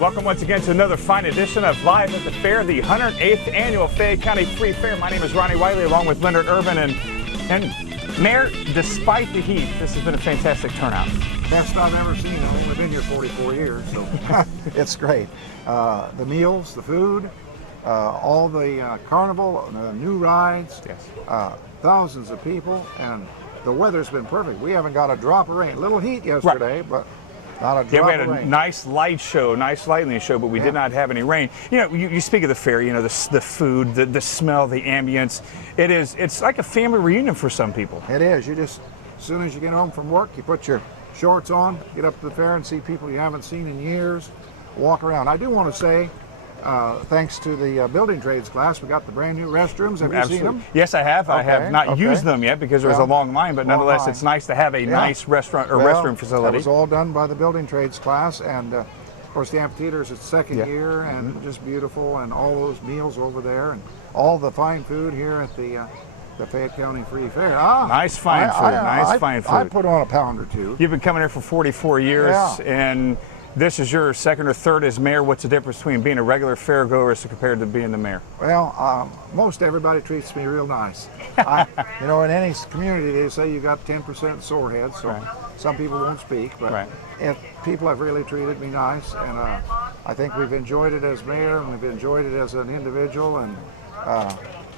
Welcome once again to another fine edition of Live at the Fair, the 108th Annual Fayette County Free Fair. My name is Ronnie Wiley, along with Leonard Urban. And Mayor, despite the heat, this has been a fantastic turnout. Best I've ever seen. I've only been here 44 years, so it's great. The meals, the food, all the carnival, new rides, Yes. thousands of people, and the weather's been perfect. We haven't got a drop of rain. A little heat yesterday, but not a drop Yeah, we had of a rain. nice light show, nice lightning show, but we did not have any rain. You know, you speak of the fair, you know, the food, the smell, the ambience. It's like a family reunion for some people. It is. You just, as soon as you get home from work, you put your shorts on, get up to the fair and see people you haven't seen in years, walk around. I do want to say, thanks to the building trades class, we got the brand new restrooms. Have you seen them? Yes, I have. I have not used them yet because there was a long line, but nonetheless, it's nice to have a nice restaurant or restroom facility. It was all done by the building trades class, and of course the amphitheater is its second year, and just beautiful, and all those meals over there, and all the fine food here at the Fayette County Free Fair. Nice fine food. Fine food. I put on a pound or two. You've been coming here for 44 years, and this is your second or third as mayor. What's the difference between being a regular fairgoer as compared to being the mayor? Well, most everybody treats me real nice. You know, in any community they say you got 10% sore heads, so some people won't speak, but people have really treated me nice, and I think we've enjoyed it as mayor, and we've enjoyed it as an individual, and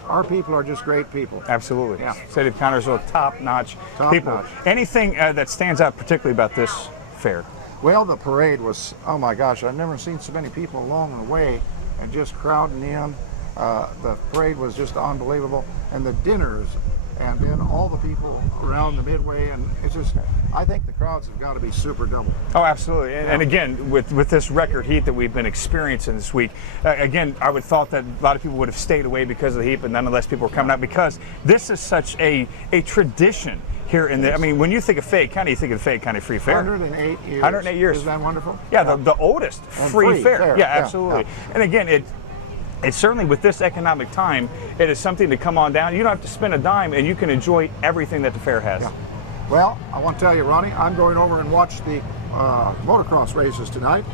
our people are just great people. Absolutely. Yeah. City of Connersville, top-notch people. Top-notch. Anything that stands out particularly about this fair? Well, the parade was, oh my gosh, I've never seen so many people along the way and just crowding in. The parade was just unbelievable. And the dinners, and then all the people around the midway, and it's just, I think the crowds have got to be super double. Oh, absolutely. And again, with this record heat that we've been experiencing this week, again, I would thought that a lot of people would have stayed away because of the heat, but nonetheless, people were coming out because this is such a tradition here in the, I mean, when you think of Fayette County, you think of the Fayette County Free Fair. 108 years. 108 years. Isn't that wonderful? Yeah, the oldest free fair. Yeah, absolutely. Yeah. And again, it's certainly with this economic time, it is something to come on down. You don't have to spend a dime, and you can enjoy everything that the fair has. Yeah. Well, I want to tell you, Ronnie, I'm going over and watch the motocross races tonight.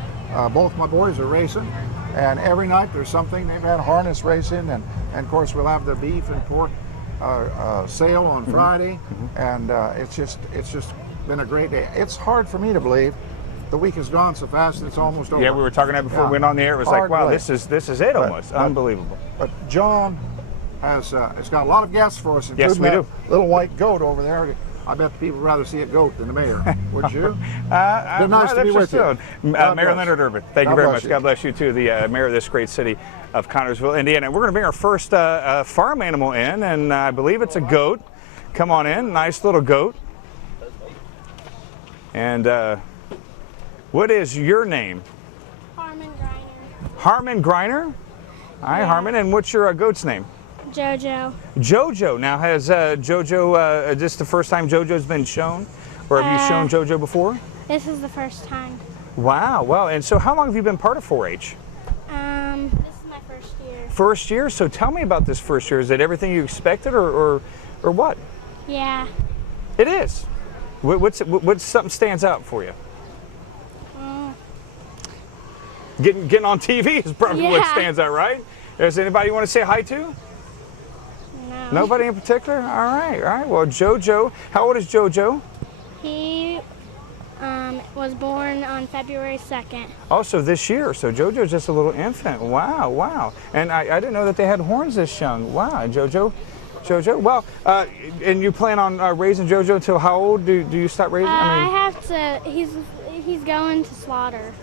Both my boys are racing, and every night there's something. They've had harness racing, and of course we'll have the beef and pork sale on Friday, and it's just been a great day. It's hard for me to believe the week has gone so fast and it's almost over. Yeah, we were talking about before we went on the air. It was like, wow, this is it almost. Unbelievable. But John has got a lot of guests for us, including Yes, we do. Little white goat over there. I bet the people would rather see a goat than the mayor. Would you? Been nice to be with you. Mayor Leonard Urban, thank you very much. you. God bless you too, the mayor of this great city of Connersville, Indiana. We're going to bring our first farm animal in, and I believe it's a goat. Come on in, nice little goat. And what is your name? Harmon Griner. Harmon Griner? Hi, Harmon. And what's your goat's name? JoJo. JoJo. Now, has JoJo, this the first time JoJo's been shown? Or have you shown JoJo before? This is the first time. Wow, well, and so how long have you been part of 4-H? This is my first year. First year? So tell me about this first year. Is it everything you expected or what? Yeah. It is. What's something stands out for you? Getting on TV is probably what stands out, right? Is anybody you want to say hi to? No. Nobody in particular? All right. Well, JoJo, how old is JoJo? He was born on February 2nd. Also this year, so JoJo's just a little infant. Wow. And I didn't know that they had horns this young. Wow, JoJo. Well, and you plan on raising JoJo until how old do you start raising? I have to, he's going to slaughter.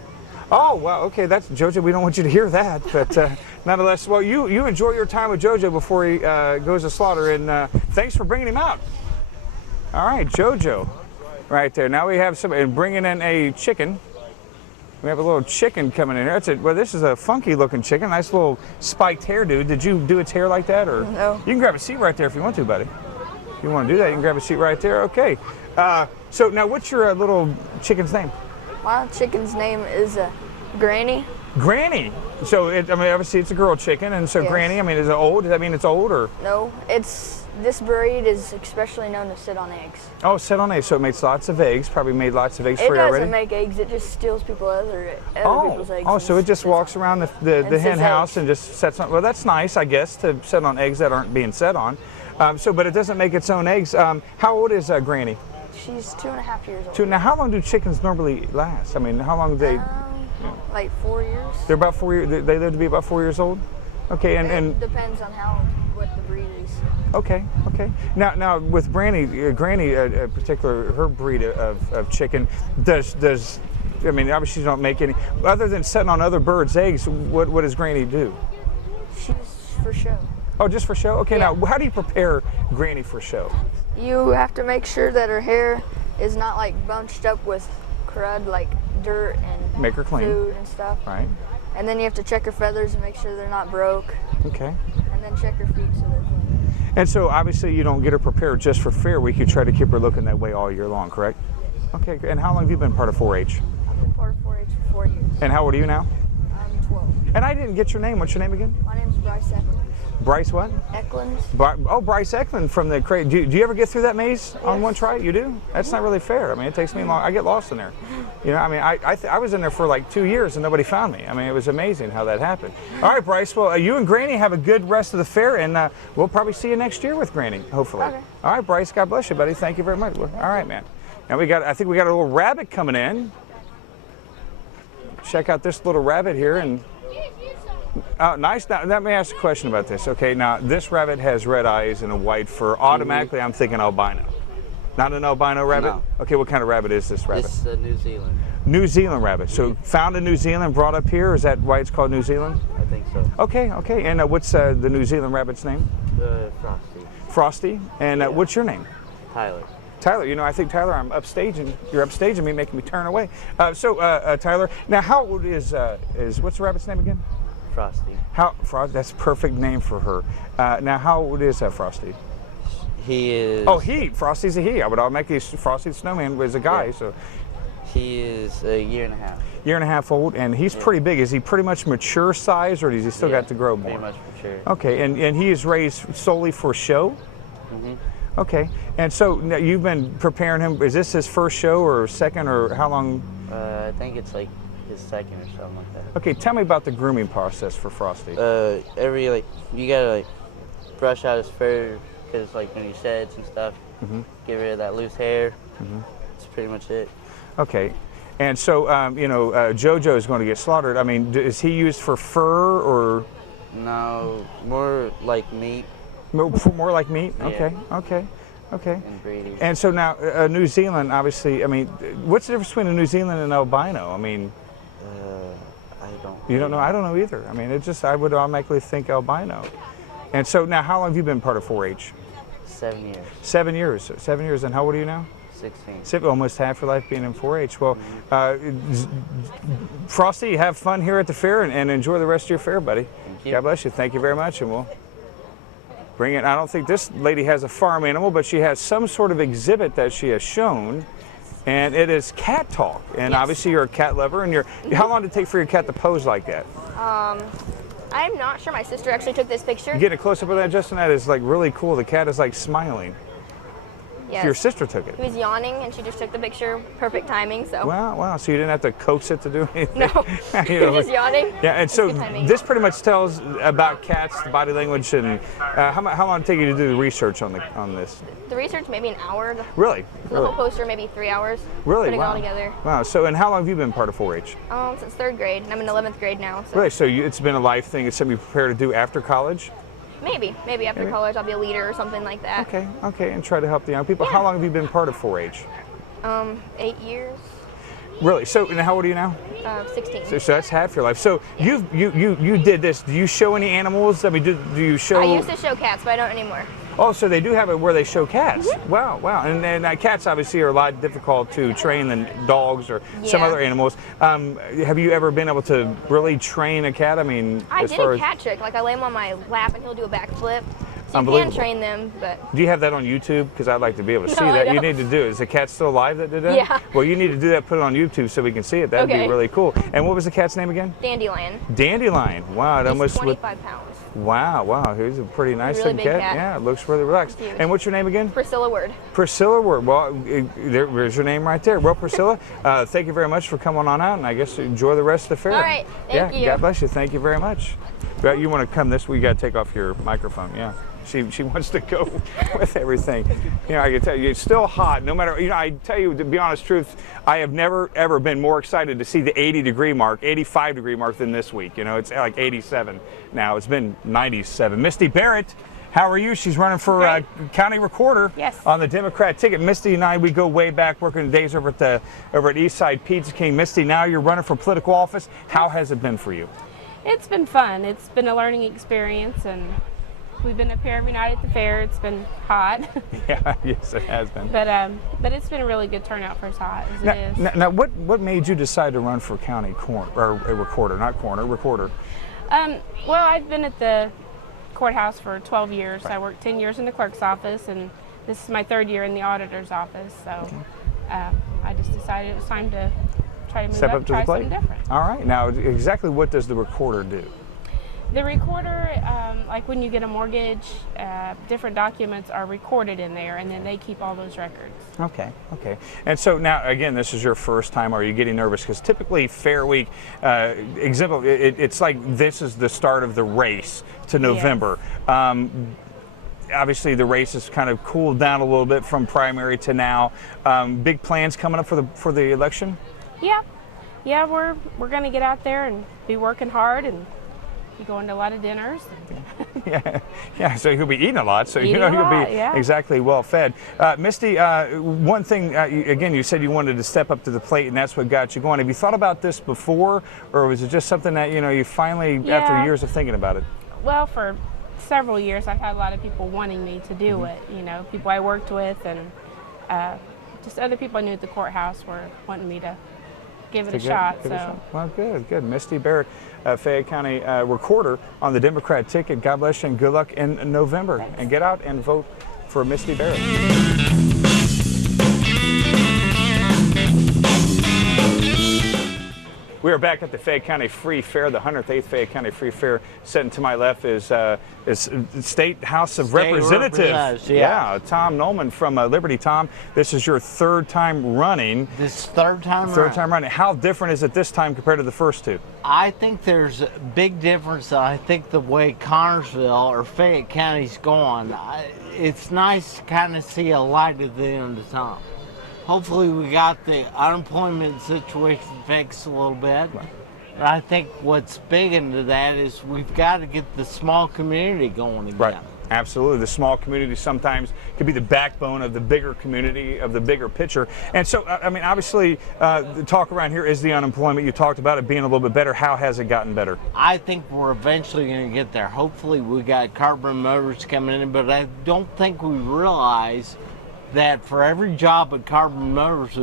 Oh, well, okay, that's JoJo. We don't want you to hear that, but nonetheless, well, you enjoy your time with JoJo before he goes to slaughter, and thanks for bringing him out. All right, JoJo, right there. Now we have and bringing in a chicken. We have a little chicken coming in here. Well, this is a funky-looking chicken. Nice little spiked hairdo. Did you do its hair like that, or? No. You can grab a seat right there if you want to, buddy. If you want to do that, you can grab a seat right there. Okay. So now, what's your little chicken's name? My chicken's name is Granny. Granny. So, obviously it's a girl chicken, and so Yes. Granny, is it old? Does that mean it's old, or? No, it's this breed is especially known to sit on eggs. Oh, sit on eggs. So it makes lots of eggs. Probably made lots of eggs It for you doesn't already. make eggs. It just steals other people's eggs. Oh, and so it just sits walks on around the And hen sits house eggs. and just sets on. Well, that's nice, I guess, to sit on eggs that aren't being set on. But it doesn't make its own eggs. How old is Granny? She's 2.5 years old. Now, how long do chickens normally last? I mean, how long do they? Like 4 years. They're about 4 years. They live to be about 4 years old. Okay, and It depends on what the breed is. okay. Now with Granny, particular, her breed of chicken, does I mean, obviously she don't make any other than setting on other birds' eggs. What does Granny do? She's for show. Oh, just for show? Okay, Yeah. now how do you prepare Granny for show? You have to make sure that her hair is not like bunched up with crud, like dirt and Make her clean. food and stuff. Right. And then you have to check her feathers and make sure they're not broke. Okay. And then check her feet so they're clean. And so obviously you don't get her prepared just for Fair Week. You try to keep her looking that way all year long, correct? Okay. And how long have you been part of 4-H? I've been part of 4-H for 4 years. And how old are you now? I'm 12. And I didn't get your name. What's your name again? My name's Bryce Eklund. Bryce what? Eklund? Bryce Eklund from the crate. Do you ever get through that maze on one try? You do? That's not really fair. I mean, it takes me long. I get lost in there. You know, I mean, I was in there for like 2 years and nobody found me. I mean, it was amazing how that happened. All right, Bryce. Well, you and Granny have a good rest of the fair, and we'll probably see you next year with Granny, hopefully. Okay. All right, Bryce. God bless you, buddy. Thank you very much. All right, man. Now I think we got a little rabbit coming in. Check out this little rabbit here and. Nice. Now, let me ask a question about this. Okay, now this rabbit has red eyes and a white fur. Automatically, I'm thinking albino. Not an albino rabbit? No. Okay, what kind of rabbit is this rabbit? This is New Zealand. New Zealand rabbit. So found in New Zealand, brought up here. Is that why it's called New Zealand? I think so. Okay. And what's the New Zealand rabbit's name? Frosty. Frosty. And what's your name? Tyler. Tyler. You know, I think Tyler, you're upstaging me, making me turn away. Tyler, now how old is what's the rabbit's name again? Frosty. That's a perfect name for her. Now, how old is Frosty? He is. Oh, Frosty's a he. I would automatically Frosty the Snowman was a guy. Yeah. So He is a year and a half. year and a half old, and he's pretty big. Is he pretty much mature size, or does he still got to grow more? Pretty much mature. Okay, and he is raised solely for show. Mm-hmm. Okay, and so now you've been preparing him. Is this his first show or second, or how long? I think it's like his second or something like that. Okay, tell me about the grooming process for Frosty. You gotta brush out his fur because when he sheds and stuff, get rid of that loose hair. That's pretty much it. Okay, and so JoJo is going to get slaughtered. I mean, is he used for fur or No, more like meat more like meat? Yeah. Okay. and breeding. And so now New Zealand, obviously. I mean, what's the difference between a New Zealand and albino? I mean, I don't. you don't know. I don't know either. I mean, I would automatically think albino. And so now, how long have you been part of 4-H? 7 years. 7 years. 7 years. And how old are you now? 16. Almost half your life being in 4-H. Well, Frosty, have fun here at the fair and enjoy the rest of your fair, buddy. Thank you. God bless you. Thank you very much, and we'll bring it. I don't think this lady has a farm animal, but she has some sort of exhibit that she has shown, and it is cat talk. And obviously, you're a cat lover, and how long did it take for your cat to pose like that? I'm not sure. My sister actually took this picture. You get a close up of that, Justin. That is really cool. The cat is smiling. Yes. Your sister took it. He was yawning, and she just took the picture. Perfect timing. So. Wow. So you didn't have to coax it to do anything? No. He was just yawning. Yeah, and so good timing. this pretty much tells about cats, the body language, and how long did it take you to do the research on this? The research maybe an hour. Really? The whole poster maybe 3 hours. Really? Putting it Wow. all together. Wow. So, and how long have you been part of 4-H? Since 3rd grade, and I'm in 11th grade now. So Really? So it's been a life thing. It's something you prepare to do after college? maybe after college I'll be a leader or something like that. Okay, and try to help the young people. How long have you been part of 4-H? 8 years. Really? So, and how old are you now? 16. So that's half your life. So you did this. Do you show any animals? I mean, do you show? I used to show cats, but I don't anymore. Oh, so they do have it where they show cats. Wow. And then cats obviously are a lot difficult to train than dogs or some Yeah. other animals. Have you ever been able to really train a cat? I mean, I as did far a as cat trick. I lay him on my lap and he'll do a backflip. So you can train them, but Do you have that on YouTube? Because I'd like to be able to see No, I that. You don't. need to do it. Is the cat still alive that did that? Yeah. Well, you need to do that, put it on YouTube so we can see it. That'd be Okay. really cool. And what was the cat's name again? Dandelion. Dandelion. Wow, that He's must 25 pounds. Wow, he's a pretty nice really looking big cat. cat. Yeah, it looks really relaxed. Huge. And what's your name again? Priscilla Word. Priscilla Word. Well, there's your name right there. Well, Priscilla, thank you very much for coming on out, and I guess enjoy the rest of the fair. All right, thank yeah, you. God bless you. Thank you very much. But you want to come this way? You got to take off your microphone. Yeah. She wants to go with everything. You know, I can tell you, it's still hot. No matter, you know, I tell you, to be honest truth, I have never ever been more excited to see the 80-degree mark, 85-degree mark than this week. You know, it's like 87 now. It's been 97. Misty Barrett, how are you? She's running for county recorder Yes. on the Democrat ticket. Misty and I, we go way back, working days over at Eastside Pizza King. Misty, now you're running for political office. How has it been for you? It's been fun. It's been a learning experience, and we've been up here every night at the fair. It's been hot, Yeah, yes, it has been. but it's been a really good turnout for as hot as it is. Now, what made you decide to run for county recorder, not coroner, recorder? Well, I've been at the courthouse for 12 years. I worked 10 years in the clerk's office, and this is my 3rd year in the auditor's office. So I just decided it was time to try to move Step up, up to try the plate. something different. All right. Now, exactly what does the recorder do? The recorder, like when you get a mortgage, different documents are recorded in there, and then they keep all those records. Okay. And so now, again, this is your first time. Are you getting nervous? Because typically, Fair Week, it's like this is the start of the race to November. Obviously, the race has kind of cooled down a little bit from primary to now. Big plans coming up for the election. Yeah, we're gonna get out there and be working hard and be going to a lot of dinners. Yeah. So you'll be eating a lot. So Eating you'll a lot, be yeah. exactly well fed. Misty, one thing again, you said you wanted to step up to the plate, and that's what got you going. Have you thought about this before, or was it just something that you finally, after Yeah. years of thinking about it? Well, for several years, I've had a lot of people wanting me to do it. People I worked with, and just other people I knew at the courthouse were wanting me to give it a shot. Give it a shot. Well, good. Misty Barrett, Fayette County recorder on the Democrat ticket. God bless you and good luck in November. Thanks. And get out and vote for Misty Barrett. We are back at the Fayette County Free Fair, the 108th Fayette County Free Fair. Sitting to my left is State House of Representatives. Representatives, yeah. Tom Nolman from Liberty. Tom, this is your 3rd time running. This third time Third time running. How different is it this time compared to the first two? I think there's a big difference. I think the way Connersville or Fayette County's going, it's nice to kind of see a light at the end of the tunnel. Hopefully we got the unemployment situation fixed a little bit. Right. And I think what's big into that is we've got to get the small community going again. Right. Absolutely. The small community sometimes could be the backbone of the bigger community, of the bigger picture. And so, I mean, obviously, the talk around here is the unemployment. You talked about it being a little bit better. How has it gotten better? I think we're eventually going to get there. Hopefully we got carbon motors coming in, but I don't think we realize that for every job at Carbon Motors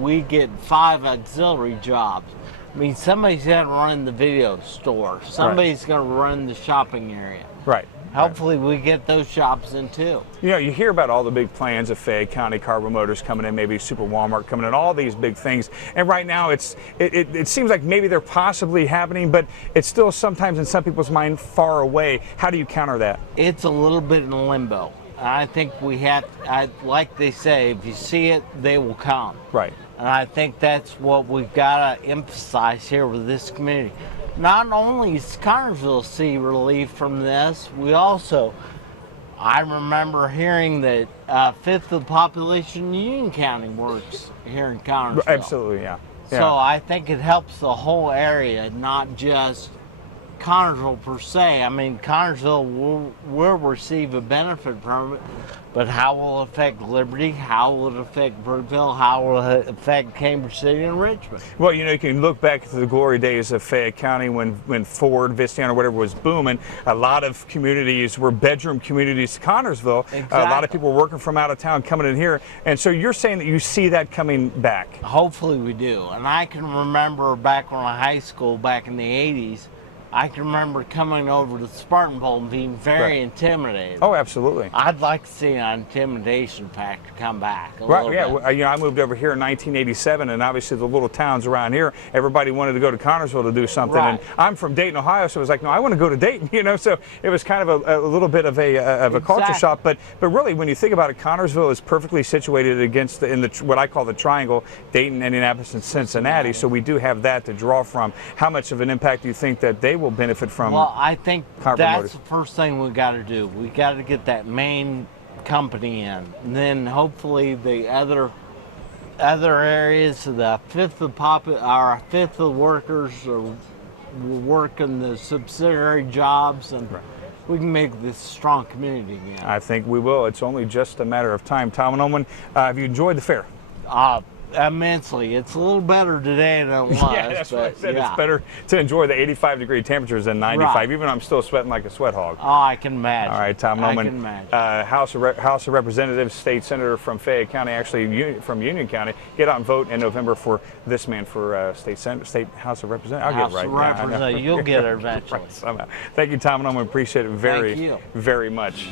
we get 5 auxiliary jobs. I mean, somebody's going to run the video store. Somebody's going to run the shopping area. Right. Hopefully we get those jobs in too. You hear about all the big plans of Fayette County, Carbon Motors coming in, maybe Super Walmart coming in, all these big things. And right now it seems like maybe they're possibly happening, but it's still sometimes in some people's mind far away. How do you counter that? It's a little bit in limbo. I think like they say, if you see it, they will come. Right. And I think that's what we've got to emphasize here with this community. Not only does Connersville see relief from this, I remember hearing that 5th of the population in Union County works here in Connersville. Absolutely, yeah. So I think it helps the whole area, not just Connersville per se. I mean, Connersville will receive a benefit from it, but how will it affect Liberty? How will it affect Brookville? How will it affect Cambridge City and Richmond? Well, you can look back to the glory days of Fayette County when Ford, Visteon, or whatever was booming. A lot of communities were bedroom communities to Connersville. Exactly. A lot of people were working from out of town coming in here. And so you're saying that you see that coming back? Hopefully we do. And I can remember back when I was in high school, back in the 80s, I can remember coming over to Spartanville and being very intimidated. Oh, absolutely. I'd like to see an intimidation factor come back a Right, little yeah. bit. Well, I moved over here in 1987, and obviously the little towns around here, everybody wanted to go to Connersville to do something. Right. And I'm from Dayton, Ohio, so it was like, no, I want to go to Dayton, So it was kind of a little bit of a culture Exactly. shock. But really, when you think about it, Connersville is perfectly situated against what I call the triangle: Dayton, Indianapolis, and Cincinnati. So we do have that to draw from. How much of an impact do you think that they will benefit from? Well, I think Carbon that's Motors. the first thing we got to do. We got to get that main company in, and then hopefully the other areas, the fifth of workers are working the subsidiary jobs, and we can make this a strong community again. I think we will. It's only just a matter of time. Tom and Owen, have you enjoyed the fair? Immensely. It's a little better today than it was. Yeah, that's what I said. yeah. It's better to enjoy the 85-degree temperatures than 95, Right. even though I'm still sweating like a sweat hog. Oh, I can imagine. All right, Tom I Noman, can imagine. House of Representatives, state senator from Fayette County, actually from Union County. Get out and vote in November for this man for state House of Representatives. I'll House get it of right. Representatives. You'll get it eventually. Right, somehow. Thank you, Tom Noman. Appreciate it Thank you. very much.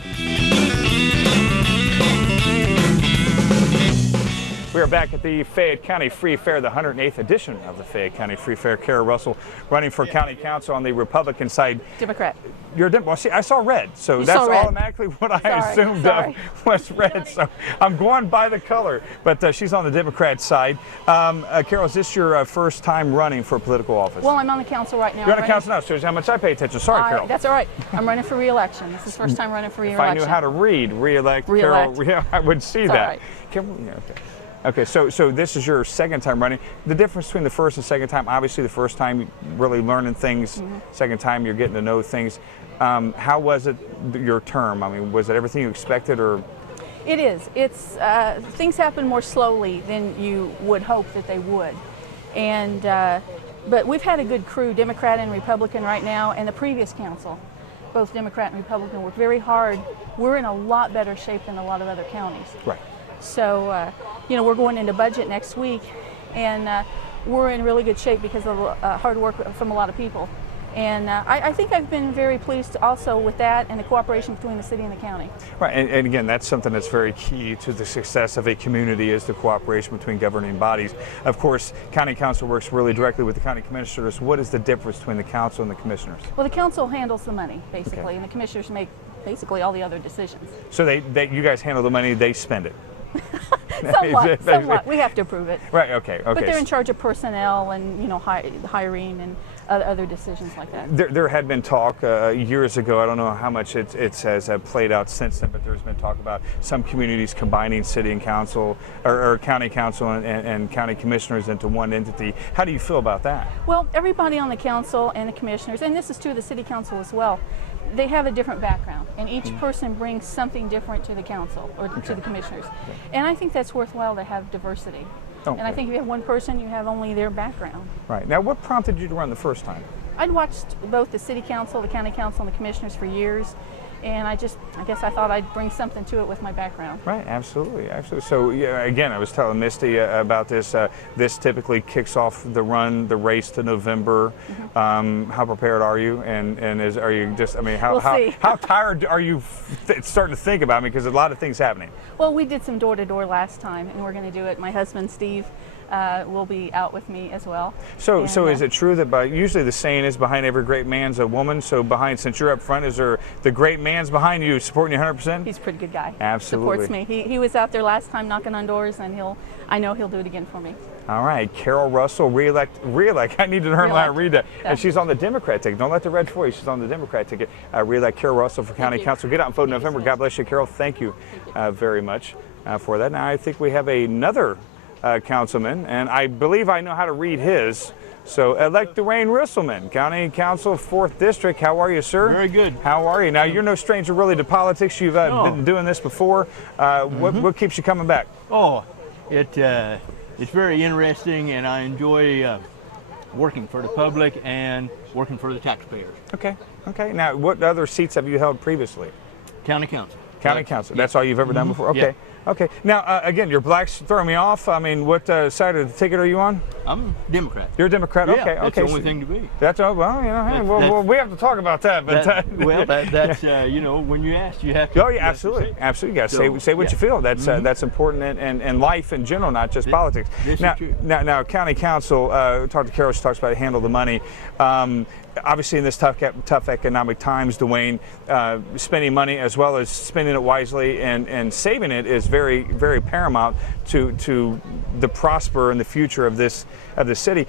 We are back at the Fayette County Free Fair, the 108th edition of the Fayette County Free Fair. Kara Russell running for county council on the Republican side. Democrat. You're a Democrat. Well, see, I saw red, so You that's saw red. automatically what I Sorry, assumed sorry. was red. So I'm going by the color, but she's on the Democrat side. Carol, is this your first time running for political office? Well, I'm on the council right now. You're on the I'm running- council now, so how much I pay attention. Sorry, Carol. That's all right. I'm running for re-election. This is the first time running for If re-election. I knew how to read, re-elect, Re-elect. Carol, yeah, I would see It's all that. right. Okay, so this is your second time running. The difference between the first and second time, obviously the first time you're really learning things, Mm-hmm. second time you're getting to know things. How was it, your term? I mean, was it everything you expected, or? It is. It's things happen more slowly than you would hope that they would, and but we've had a good crew, Democrat and Republican, right now, and the previous council, both Democrat and Republican, worked very hard. We're in a lot better shape than a lot of other counties. Right. So, we're going into budget next week, and we're in really good shape because of hard work from a lot of people. And I think I've been very pleased also with that and the cooperation between the city and the county. Right, and again, that's something that's very key to the success of a community is the cooperation between governing bodies. Of course, county council works really directly with the county commissioners. What is the difference between the council and the commissioners? Well, the council handles the money, basically, Okay. and the commissioners make basically all the other decisions. So you guys handle the money, they spend it. Somewhat. We have to approve it. Right, okay. But they're in charge of personnel and, hiring and other decisions like that. There had been talk years ago, I don't know how much it has played out since then, but there's been talk about some communities combining city and council, or county council and county commissioners into one entity. How do you feel about that? Well, everybody on the council and the commissioners, and this is true of the city council as well, they have a different background, and each person brings something different to the council or to the commissioners. And I think that's worthwhile to have diversity. Okay. And I think if you have one person, you have only their background. Right. Now, what prompted you to run the first time? I'd watched both the city council, the county council, and the commissioners for years, and I guess I thought I'd bring something to it with my background. Right, absolutely. So, yeah, again, I was telling Misty about this. This typically kicks off the race to November. How prepared are you? And are you just? I mean, We'll see. how tired are you starting to think about me? Because there's a lot of things happening. Well, we did some door-to-door last time, and we're going to do it. My husband, Steve, will be out with me as well. So And, is it true that usually the saying is behind every great man's a woman? So since you're up front, is there the great man's behind you supporting you 100%? He's a pretty good guy. Absolutely. Supports me. He was out there last time knocking on doors, and I know he'll do it again for me. All right, Carol Russell, re-elect. I need to learn how to read that. Yeah. And she's on the Democrat ticket. Don't let the red fool you. She's on the Democrat ticket. Re-elect Carol Russell for County Council. Get out and vote in November. God bless you, Carol. Thank you very much for that. Now I think we have another councilman, and I believe I know how to read his. So elect Dwayne Risselman, County Council, 4th District. How are you, sir? Very good. How are you? Now you're no stranger really to politics. You've been doing this before. What keeps you coming back? Oh, it's very interesting, and I enjoy working for the public and working for the taxpayers. Okay. Now, what other seats have you held previously? County council. County council. That's all you've ever done before? Okay. Yeah. Okay. Now, again, your black's throwing me off. I mean, what side of the ticket are you on? I'm a Democrat. You're a Democrat. Yeah, okay. that's Okay. the only thing to be. That's well, you know. Hey, well, we have to talk about that. But That's you know, when you ask, you have to. oh yeah, absolutely, absolutely. You got to say what yeah. you feel. That's important in life in general, not just politics. this Now, is true. now, county council. Talked to Carol. She talks about handle the money. Obviously, in this tough economic times, Dwayne, spending money as well as spending it wisely and saving it is very, very paramount to the prosper and the future of this city.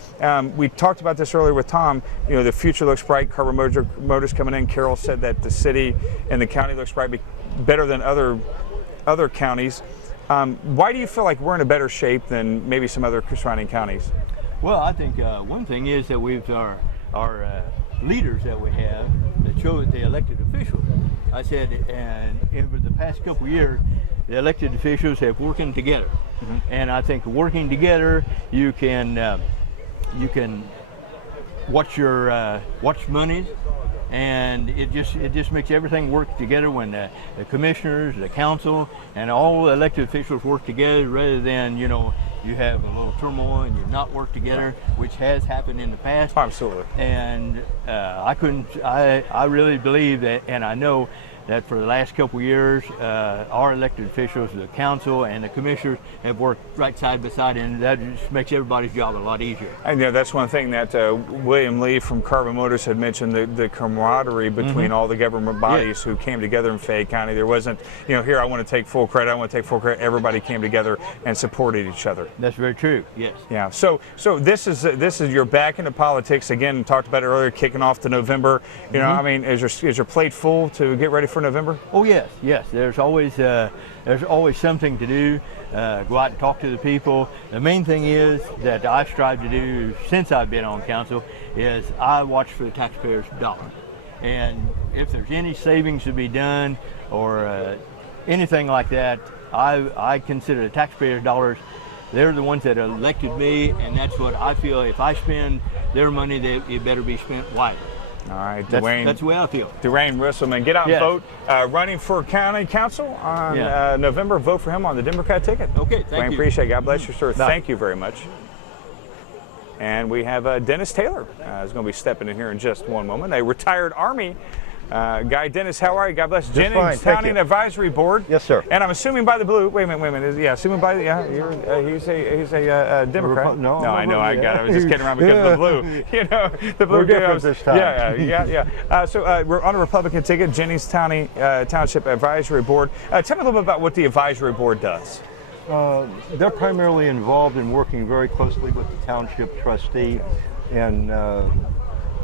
We talked about this earlier with Tom. You know, the future looks bright. Carbon Motors coming in. Carol said that the city and the county looks bright, better than other counties. Why do you feel like we're in a better shape than maybe some other surrounding counties? Well, I think one thing is that we've our leaders that we have that show that the elected officials. I said, and over the past couple of years, the elected officials have working together, and I think working together, you can watch your watch monies, and it just makes everything work together when the commissioners, the council, and all the elected officials work together rather than you have a little turmoil and you not work together, which has happened in the past. Absolutely. And I really believe that, and I know that for the last couple of years, our elected officials, the council and the commissioners have worked right side by side, and that just makes everybody's job a lot easier. And that's one thing that William Lee from Carbon Motors had mentioned, the camaraderie between all the government bodies who came together in Fayette County. There wasn't, here I want to take full credit, I want to take full credit. Everybody came together and supported each other. That's very true. Yes. Yeah. So this is you're back into politics again. Talked about it earlier, kicking off to November. You know, I mean, is your plate full to get ready for November? Oh yes. There's always something to do. Go out and talk to the people. The main thing is that I strive to do since I've been on council is I watch for the taxpayers' dollar, and if there's any savings to be done or anything like that, I consider the taxpayers' dollars. They're the ones that elected me, and that's what I feel. If I spend their money, it better be spent wisely. All right, Dwayne. That's the way I feel. Dwayne Risselman, get out and vote. Running for county council on November. Vote for him on the Democrat ticket. Okay, thank Dwayne, you. appreciate it. God bless you, sir. Thank you very much. And we have Dennis Taylor is going to be stepping in here in just one moment. A retired Army guy. Dennis, how are you? God bless. Jennings County Advisory Board. Yes, sir. And I'm assuming by the blue. Wait a minute. Yeah, assuming by the he's a Democrat. No, I know. I was just kidding around because of the blue. The blue. We're different this time. Yeah. So we're on a Republican ticket. Jennings County Township Advisory Board. Tell me a little bit about what the advisory board does. They're primarily involved in working very closely with the township trustee and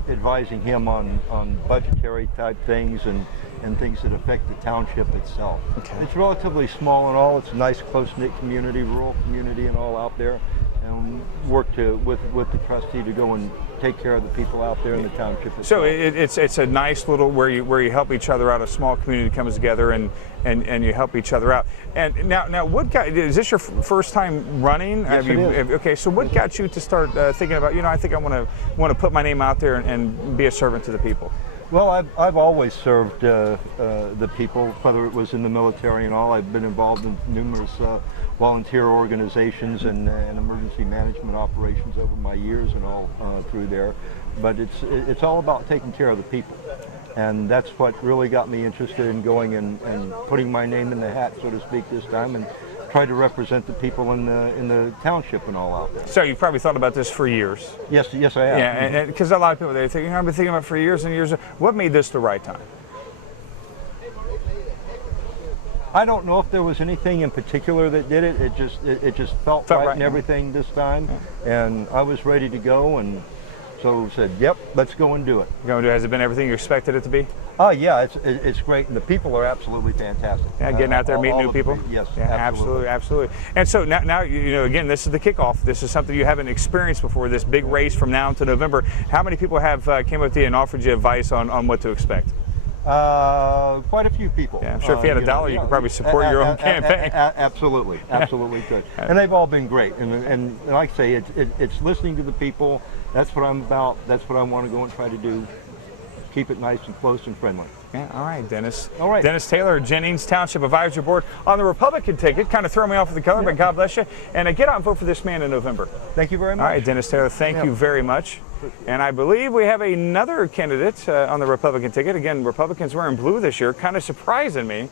advising him on budgetary type things and things that affect the township itself. Okay. It's relatively small and all. It's a nice close-knit community, rural community and all out there, and work with the trustee to go and take care of the people out there in the township itself. So it's a nice little where you help each other out. A small community comes together and you help each other out. And now what is this your first time running? Yes, it is. Okay, so what got you to start thinking about, I think I want to put my name out there and be a servant to the people? Well, I've always served the people, whether it was in the military and all. I've been involved in numerous volunteer organizations and emergency management operations over my years and all through there. But it's all about taking care of the people, and that's what really got me interested in going and putting my name in the hat, so to speak, this time, and try to represent the people in the township and all out there. So you've probably thought about this for years. Yes, I have. Yeah, because a lot of people they're thinking, I've been thinking about it for years and years. What made this the right time? I don't know if there was anything in particular that did it. It just felt right and everything this time, and I was ready to go, and so said, "Yep, let's go and do it." Has it been everything you expected it to be? Oh yeah, it's great. The people are absolutely fantastic. Yeah, getting out there, meeting new people. Yes, yeah, absolutely. And so now again, this is the kickoff. This is something you haven't experienced before. This big race from now to November. How many people have came up to you and offered you advice on what to expect? Quite a few people. Yeah, I'm sure if you had a dollar, you could probably support your own campaign. Absolutely could. And they've all been great. And like I say, it's listening to the people. That's what I'm about. That's what I want to go and try to do. Keep it nice and close and friendly. Yeah, all right, Dennis. All right. Dennis Taylor, Jennings Township Advisory Board on the Republican ticket. Kind of throw me off with the color, but God bless you. And get out and vote for this man in November. Thank you very much. All right, Dennis Taylor, thank you very much. And I believe we have another candidate on the Republican ticket. Again, Republicans wearing blue this year, kind of surprising me.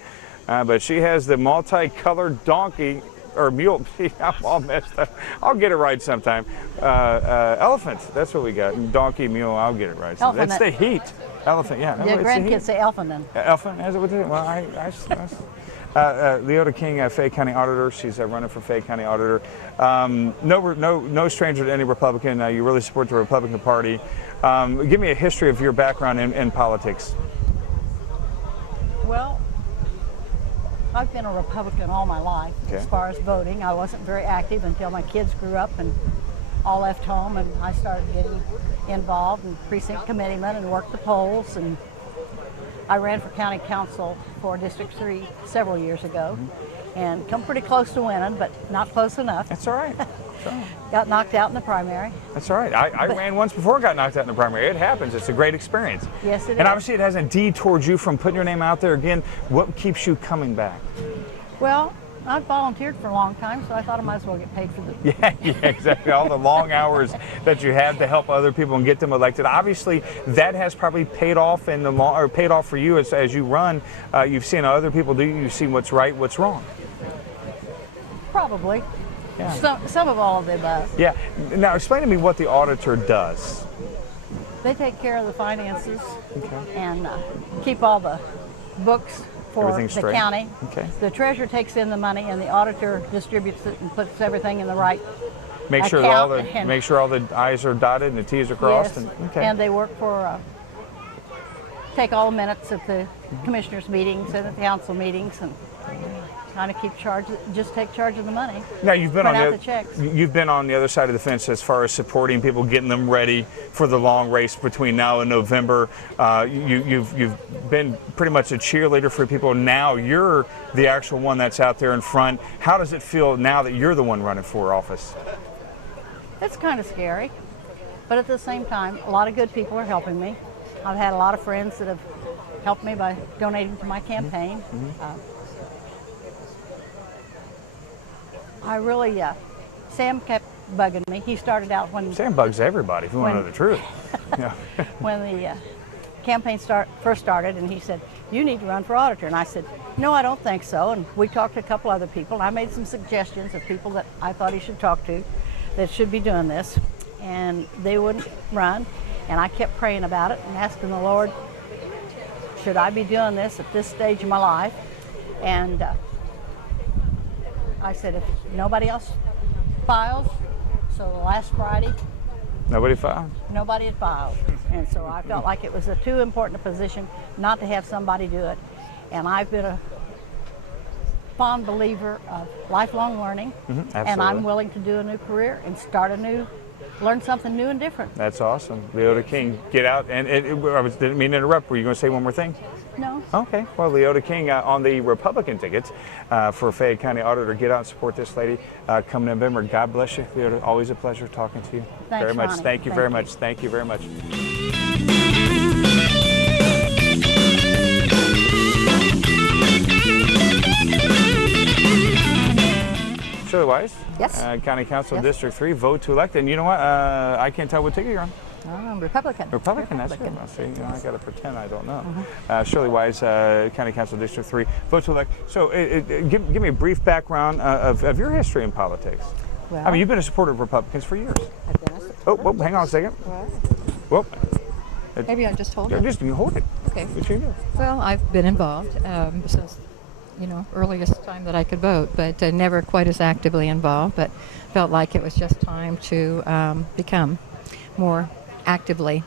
But she has the multicolored donkey, or mule. I'm all messed up. I'll get it right sometime. Elephant, that's what we got. Donkey, mule, I'll get it right. Elephant. It's the heat. Elephant, yeah. The grandkids say elephant. Elephant, is it what they say? Well, Leota King, Fayette County Auditor. She's running for Fayette County Auditor. No stranger to any Republican. You really support the Republican Party. Give me a history of your background in politics. Well, I've been a Republican all my life. Okay. As far as voting, I wasn't very active until my kids grew up and all left home, and I started getting involved in precinct committeeman and worked the polls. And I ran for county council for District 3 several years ago, and come pretty close to winning, but not close enough. That's all right. Got knocked out in the primary. That's all right. I ran once before and got knocked out in the primary. It happens. It's a great experience. Yes, it is. And obviously it hasn't detoured you from putting your name out there again. What keeps you coming back? Well, I've volunteered for a long time, so I thought I might as well get paid for the... Yeah, exactly. All the long hours that you have to help other people and get them elected. Obviously, that has probably paid off in the long, or paid off for you as you run. You've seen how other people do. You've seen what's right, what's wrong. Probably. Yeah. Some of all of the above. Yeah. Now, explain to me what the auditor does. They take care of the finances and keep all the books for Everything's the straight. county. Okay. The treasurer takes in the money, and the auditor distributes it and puts everything in the right Make sure that account. make sure all the I's are dotted and the T's are crossed. Yes, And, and they work for take all the minutes at the commissioners' meetings and at the council meetings, and kind of just take charge of the money. Now you've been print on out the, the checks. You've been on the other side of the fence as far as supporting people, getting them ready for the long race between now and November. You've been pretty much a cheerleader for people. Now you're the actual one that's out there in front. How does it feel now that you're the one running for office? It's kind of scary, but at the same time, a lot of good people are helping me. I've had a lot of friends that have helped me by donating to my campaign. I really, Sam kept bugging me. He started out when... Sam bugs everybody, if you want to know the truth. Yeah. When the campaign first started, and he said, you need to run for auditor. And I said, no, I don't think so. And we talked to a couple other people, and I made some suggestions of people that I thought he should talk to that should be doing this. And they wouldn't run. And I kept praying about it and asking the Lord, should I be doing this at this stage of my life? And I said, if nobody else files, so last Friday, Nobody filed? nobody had filed. And so I felt like it was too important a position not to have somebody do it. And I've been a fond believer of lifelong learning, and I'm willing to do a new career and learn something new and different. That's awesome. Leota King, get out. And I didn't mean to interrupt. Were you going to say one more thing? No. Okay. Well, Leota King on the Republican ticket for Fayette County Auditor. Get out and support this lady come November. God bless you, Leota. Always a pleasure talking to you. Thanks, very much. Ronnie. Thank you very much. Thank you very much. Shirley Wise. Yes. County Council Yes. District 3, vote to elect. And you know what? I can't tell what ticket you're on. Republican. Republican, that's good. Well, see, I got to pretend I don't know. Shirley Wise, County Council District 3, vote to elect. So give me a brief background of your history in politics. Well, I mean, you've been a supporter of Republicans for years. I've been a supporter. Whoa, hang on a second. What? Whoa. Maybe I'll just hold Yeah, it. just hold it. Okay. What you do? Well, I've been involved since, earliest time that I could vote, but never quite as actively involved, but felt like it was just time to become more actively.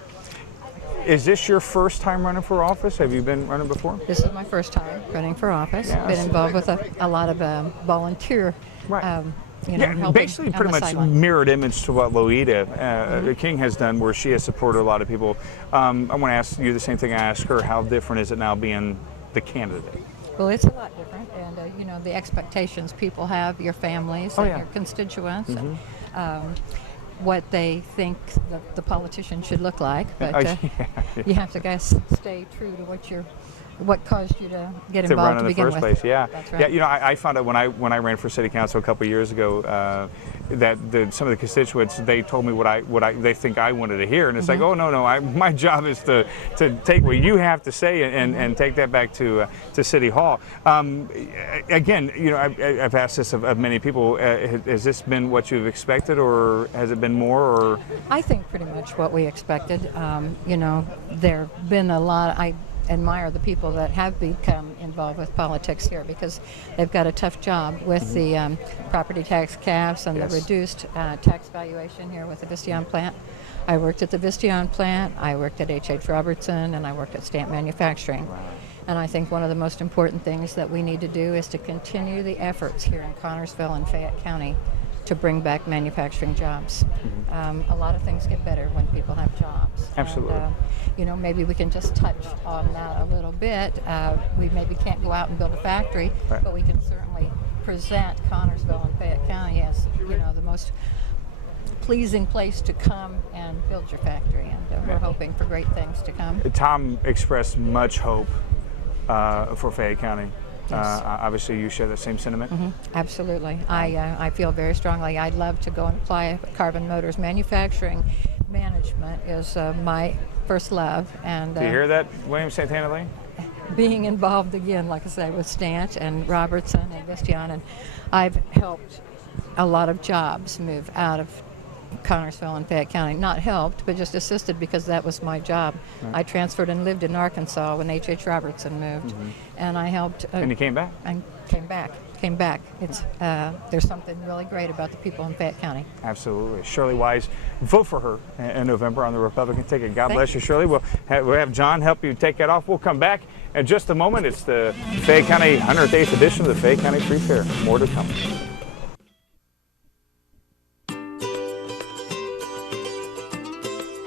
Is this your first time running for office? Have you been running before? This is my first time running for office. Yeah, Been involved with a lot of volunteer helping basically on pretty the much sideline. mirrored image to what Loita King has done, where she has supported a lot of people. I want to ask you the same thing I asked her. How different is it now being the candidate? Well, it's a lot different, and the expectations people have, your families and your constituents, and what they think the politician should look like. But you have to, stay true to what what caused you to get to run involved in to the begin first with. place. Yeah, That's right. yeah. You know, I found out when I ran for city council a couple of years ago that some of the constituents, they told me what they think I wanted to hear, and it's like, oh no, my job is to take what you have to say and take that back to City Hall. Again, you know, I've asked this of many people. Has this been what you've expected, or has it been more? Or I think pretty much what we expected. You know, there have been a lot. I admire the people that have become involved with politics here because they've got a tough job with the property tax caps and the reduced tax valuation here with the Vistion plant. I worked at the Vistion plant, I worked at H.H. Robertson, and I worked at Stamp Manufacturing. And I think one of the most important things that we need to do is to continue the efforts here in Connersville and Fayette County to bring back manufacturing jobs. A lot of things get better when people have jobs. Absolutely. And, you know, maybe we can just touch on that a little bit. We maybe can't go out and build a factory, but we can certainly present Connersville and Fayette County as, you know, the most pleasing place to come and build your factory. And we're hoping for great things to come. Tom expressed much hope for Fayette County. Yes. Obviously, you share the same sentiment. Absolutely. I feel very strongly. I'd love to go and apply. Carbon Motors manufacturing management is my first love. And Do you hear that, William Santana Lee? Being involved again, like I say, with Stanch and Robertson and Vistion, and I've helped a lot of jobs move out of Connersville and Fayette County. Not helped, but just assisted because that was my job. I transferred and lived in Arkansas when H.H. Robertson moved, and I helped. And you came back? And came back. It's there's something really great about the people in Fayette County. Absolutely. Shirley Wise, vote for her in November on the Republican ticket. God Thank bless you, you. Shirley. We'll have John help you take that off. We'll come back in just a moment. It's the Fayette County 108th edition of the Fayette County Free Fair. More to come.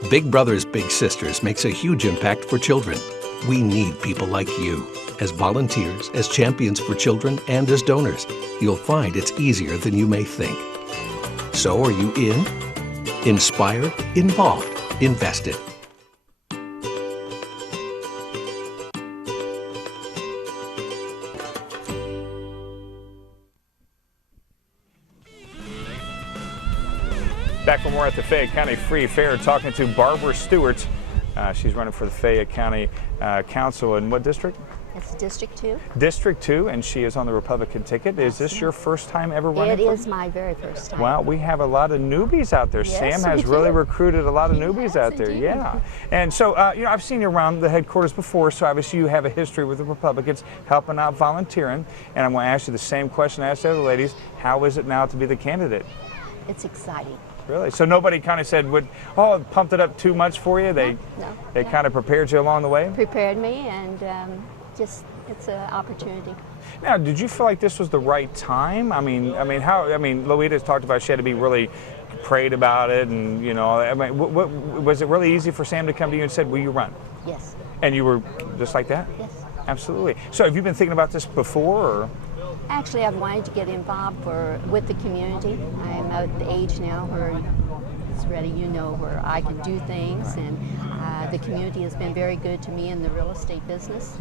Big Brothers Big Sisters makes a huge impact for children. We need people like you. As volunteers, as champions for children, and as donors, you'll find it's easier than you may think. So are you in? Inspired? Involved? Invested? Back for more at the Fayette County Free Fair, talking to Barbara Stewart. She's running for the Fayette County Council in what district? It's District 2. District 2, and she is on the Republican ticket. Is this your first time ever running? It is my very first time. Well, we have a lot of newbies out there. Yes, Sam has we really do. recruited a lot of newbies out there. indeed. Yeah. And so, you know, I've seen you around the headquarters before, so obviously you have a history with the Republicans, helping out, volunteering. And I'm going to ask you the same question I asked the other ladies. How is it now to be the candidate? It's exciting. Really? So nobody kind of said, oh, it pumped it up too much for you? They kind of prepared you along the way? Prepared me, and just it's an opportunity. Now, did you feel like this was the right time? I mean, Loita's talked about she had to be really prayed about it, and you know, I mean, what was it really easy for Sam to come to you and said, "Will you run?" Yes. And you were just like that? Yes. Absolutely. So, have you been thinking about this before, or? Actually, I've wanted to get involved with the community. I am at the age now where it's ready, you know, where I can do things, and the community has been very good to me in the real estate business,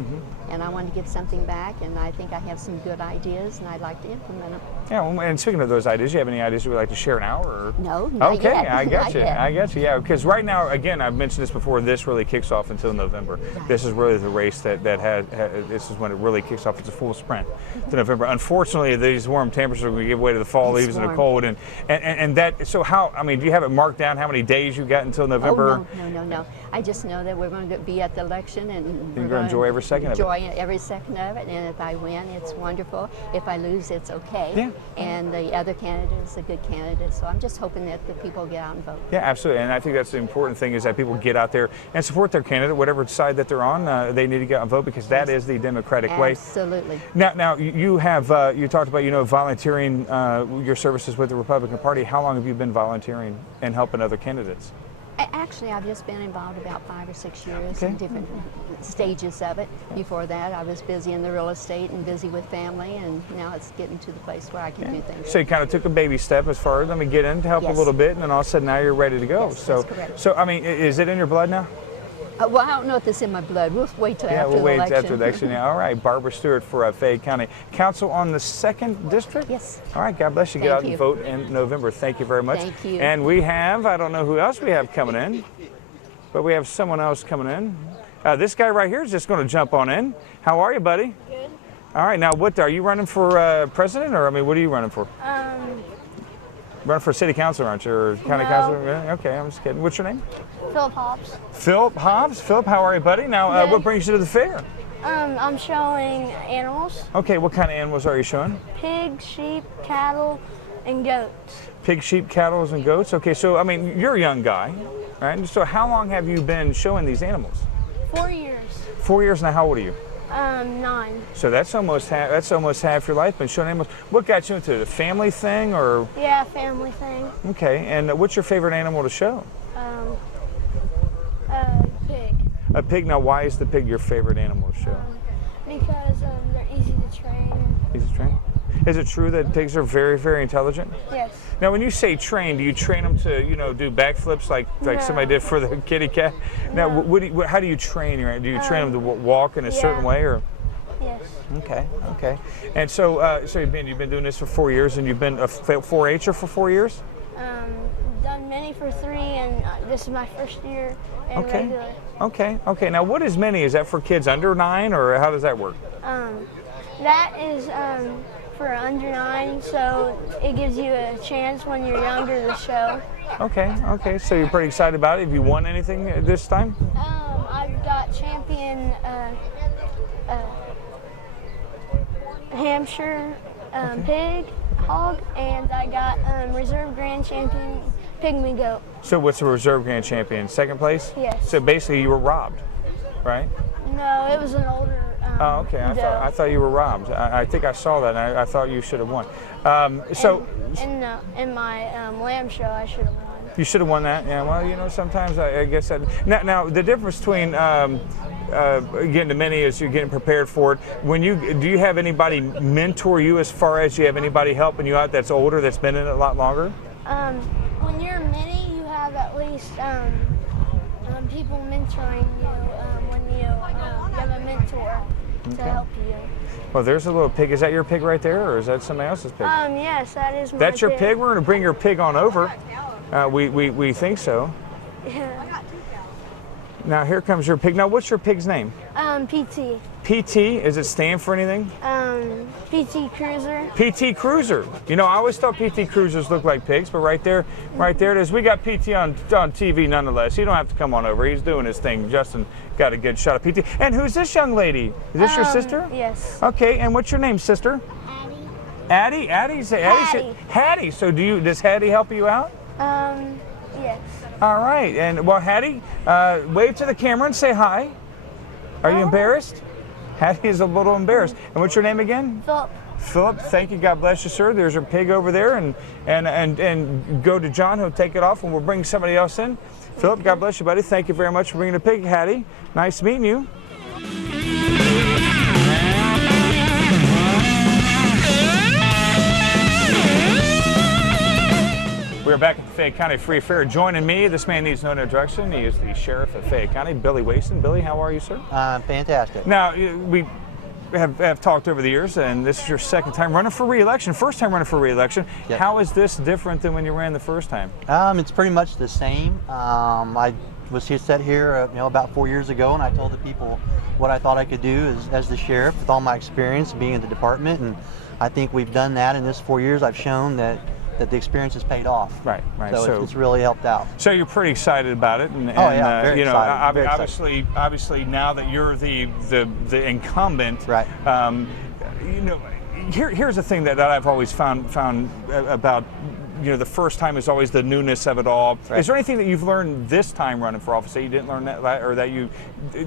and I want to give something back, and I think I have some good ideas, and I'd like to implement them. Yeah, well, and speaking of those ideas, do you have any ideas you would like to share now? Or? No, not okay, yet. I got Not you. yet. I got you. Yeah, because right now, again, I've mentioned this before. This really kicks off until November. Right. This is really the race that this is when it really kicks off. It's a full sprint to November. Unfortunately, these warm temperatures are going to give way to the fall leaves and the cold, and that. So how? I mean, do you have it marked down how many days you got until November? Oh, no. I just know that we're going to be at the election, and you're going to enjoy every second of it. Enjoy every second of it, and if I win, it's wonderful. If I lose, it's okay. Yeah. And the other candidate is a good candidate, so I'm just hoping that the people get out and vote. Yeah, absolutely. And I think that's the important thing is that people get out there and support their candidate, whatever side that they're on. They need to get out and vote because that is the democratic way. Absolutely. Now you have you talked about volunteering your services with the Republican Party. How long have you been volunteering and helping other candidates? Actually, I've just been involved about 5 or 6 years in different stages of it. Before that, I was busy in the real estate and busy with family, and now it's getting to the place where I can do things. So you kind of took a baby step as far as get in to help a little bit, and then all of a sudden now you're ready to go. Yes, that's correct. So I mean, is it in your blood now? Well, I don't know if it's in my blood. We'll wait till after we'll the wait election. after the election. Yeah, all right, Barbara Stewart for Fayette County Council on the 2nd District? Yes. All right, God bless you. Get Thank out and you. vote in November. Thank you very much. Thank you. And we have, I don't know who else we have coming in, but we have someone else coming in. This guy right here is just going to jump on in. How are you, buddy? Good. All right, now what, are you running for president, or I mean, what are you running for? Running for city council, aren't you, or county No. council? Yeah, okay, I'm just kidding. What's your name? Philip Hobbs. Philip Hobbs. Philip, how are you, buddy? Now, Good. what brings you to the fair? I'm showing animals: Okay, what kind of animals are you showing? pigs, sheep, cattle, and goats. Pig, sheep, cattle, and goats. Okay, so I mean, you're a young guy, right? So how long have you been showing these animals? 4 years. 4 years now. How old are you? 9. So that's almost half your life been showing animals. What got you into it? A family thing, or? Yeah, family thing. Okay, and what's your favorite animal to show? Pig. A pig. Now, why is the pig your favorite animal to show? Because they're easy to train. Is it trained? Is it true that pigs are very, very intelligent? Yes. Now, when you say train, do you train them to, do backflips like No. somebody did for the kitty cat? Now, how do you train? Do you train them to walk in a certain way, or? Yes. Okay. And so, you've been doing this for 4 years, and you've been a 4-H'er for 4 years? Done many for 3, and this is my first year in regular. Okay. Now, what is mini? Is that for kids under 9, or how does that work? That is for under 9, so it gives you a chance when you're younger to show. Okay. So you're pretty excited about it. Have you won anything this time? I've got champion Hampshire pig, hog, and I got reserve grand champion pygmy goat. So what's the reserve grand champion? 2nd place? Yes. So basically you were robbed, right? No, it was an older. Oh, okay. I thought you were robbed. I think I saw that, and I thought you should have won. In my lamb show, I should have won. You should have won that. Yeah. Well, sometimes I guess that. Now the difference between getting to mini is you're getting prepared for it. Do you have anybody mentor you, as far as you have anybody helping you out that's older, that's been in it a lot longer? When you're mini, you have at least people mentoring you. When you have a mentor to help you. Well, there's a little pig. Is that your pig right there, or is that somebody else's pig? Yes, that is my That's your pig? We're going to bring your pig on over. We think so. Yeah. Now, here comes your pig. Now, what's your pig's name? PT. PT? Is it stand for anything? PT Cruiser. PT Cruiser. I always thought PT Cruisers looked like pigs, but right there it is. We got PT on TV nonetheless. You don't have to come on over. He's doing his thing. Justin got a good shot of PT. And who's this young lady? Is this your sister? Yes. Okay, and what's your name, sister? Addie. Hattie. So does Hattie help you out? Yes. All right, and well, Hattie, wave to the camera and say hi. Are you embarrassed? Hattie is a little embarrassed. And what's your name again? Philip. Philip, thank you. God bless you, sir. There's your pig over there, and go to John. He'll take it off, and we'll bring somebody else in. Philip, God bless you, buddy. Thank you very much for bringing the pig, Hattie. Nice meeting you. We're back at the Fayette County Free Fair. Joining me, this man needs no introduction. He is the sheriff of Fayette County, Billy Waston. Billy, how are you, sir? Fantastic. Now, we have talked over the years, and this is your 2nd time running for re-election. First time running for re-election. Yep. How is this different than when you ran the first time? It's pretty much the same. I was set here, about 4 years ago, and I told the people what I thought I could do as the sheriff with all my experience being in the department, and I think we've done that in this 4 years. I've shown that the experience has paid off. Right. So it's really helped out. So you're pretty excited about it, and very excited. Very obviously now that you're the incumbent, right? Here's the thing that I've always found about the first time is always the newness of it all. Right. Is there anything that you've learned this time running for office that you didn't learn or that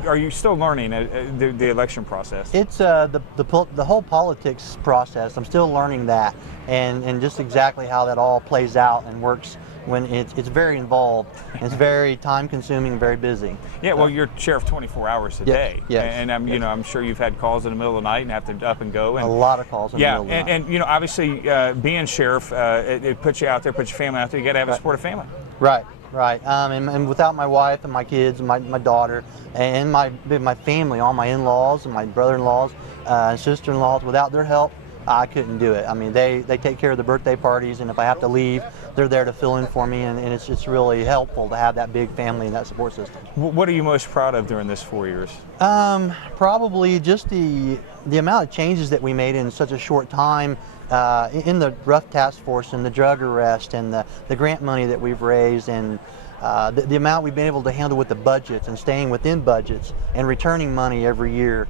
are you still learning the election process? It's the whole politics process. I'm still learning that, and just exactly how that all plays out and works. When it's very involved, it's very time consuming, very busy. Yeah, well, you're sheriff 24 hours a day. Yes. And I'm sure you've had calls in the middle of the night and have to up and go. And, a lot of calls in the middle of the night. And obviously being sheriff, it puts you out there, puts your family out there. You got to have a supportive family. Right. Right. And without my wife and my kids and my daughter and my family, all my in-laws and my brother-in-laws and sister-in-laws, without their help, I couldn't do it. I mean, they take care of the birthday parties, and if I have to leave, they're there to fill in for me, and it's really helpful to have that big family and that support system. What are you most proud of during this 4 years? Probably just the amount of changes that we made in such a short time in the rough task force and the drug arrest and the grant money that we've raised, and the amount we've been able to handle with the budgets and staying within budgets and returning money every year,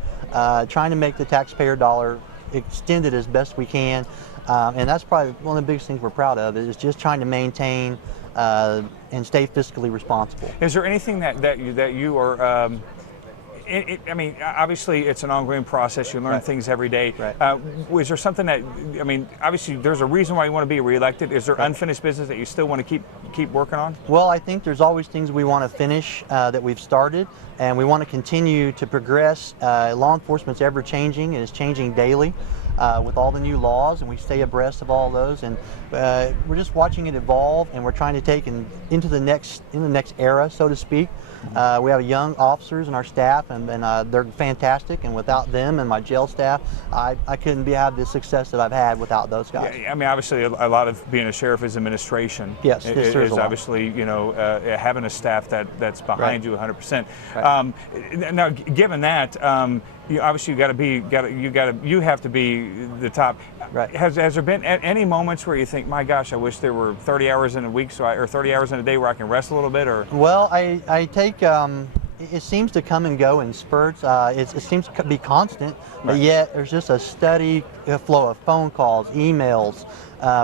trying to make the taxpayer dollar extended as best we can, and that's probably one of the biggest things we're proud of, is just trying to maintain and stay fiscally responsible. Is there anything that you are I mean, obviously it's an ongoing process. You learn things every day. Right. Is there something that, I mean, obviously there's a reason why you want to be reelected. Is there unfinished business that you still want to keep working on? Well, I think there's always things we want to finish that we've started, and we want to continue to progress. Law enforcement's ever changing, and it's changing daily with all the new laws, and we stay abreast of all those, and we're just watching it evolve, and we're trying to take into the next era, so to speak. We have young officers in our staff, and they're fantastic, and without them and my jail staff, I couldn't have the success that I've had without those guys. Yeah, I mean, obviously a lot of being a sheriff is administration. Yes, is obviously, you know, having a staff that's behind you 100%. Right. Now, given that, you obviously you have to be the top. Right. Has there been any moments where you think, my gosh, I wish there were 30 hours in a week, or 30 hours in a day where I can rest a little bit? Or well, I take it seems to come and go in spurts. It seems to be constant, but yet there's just a steady flow of phone calls, emails,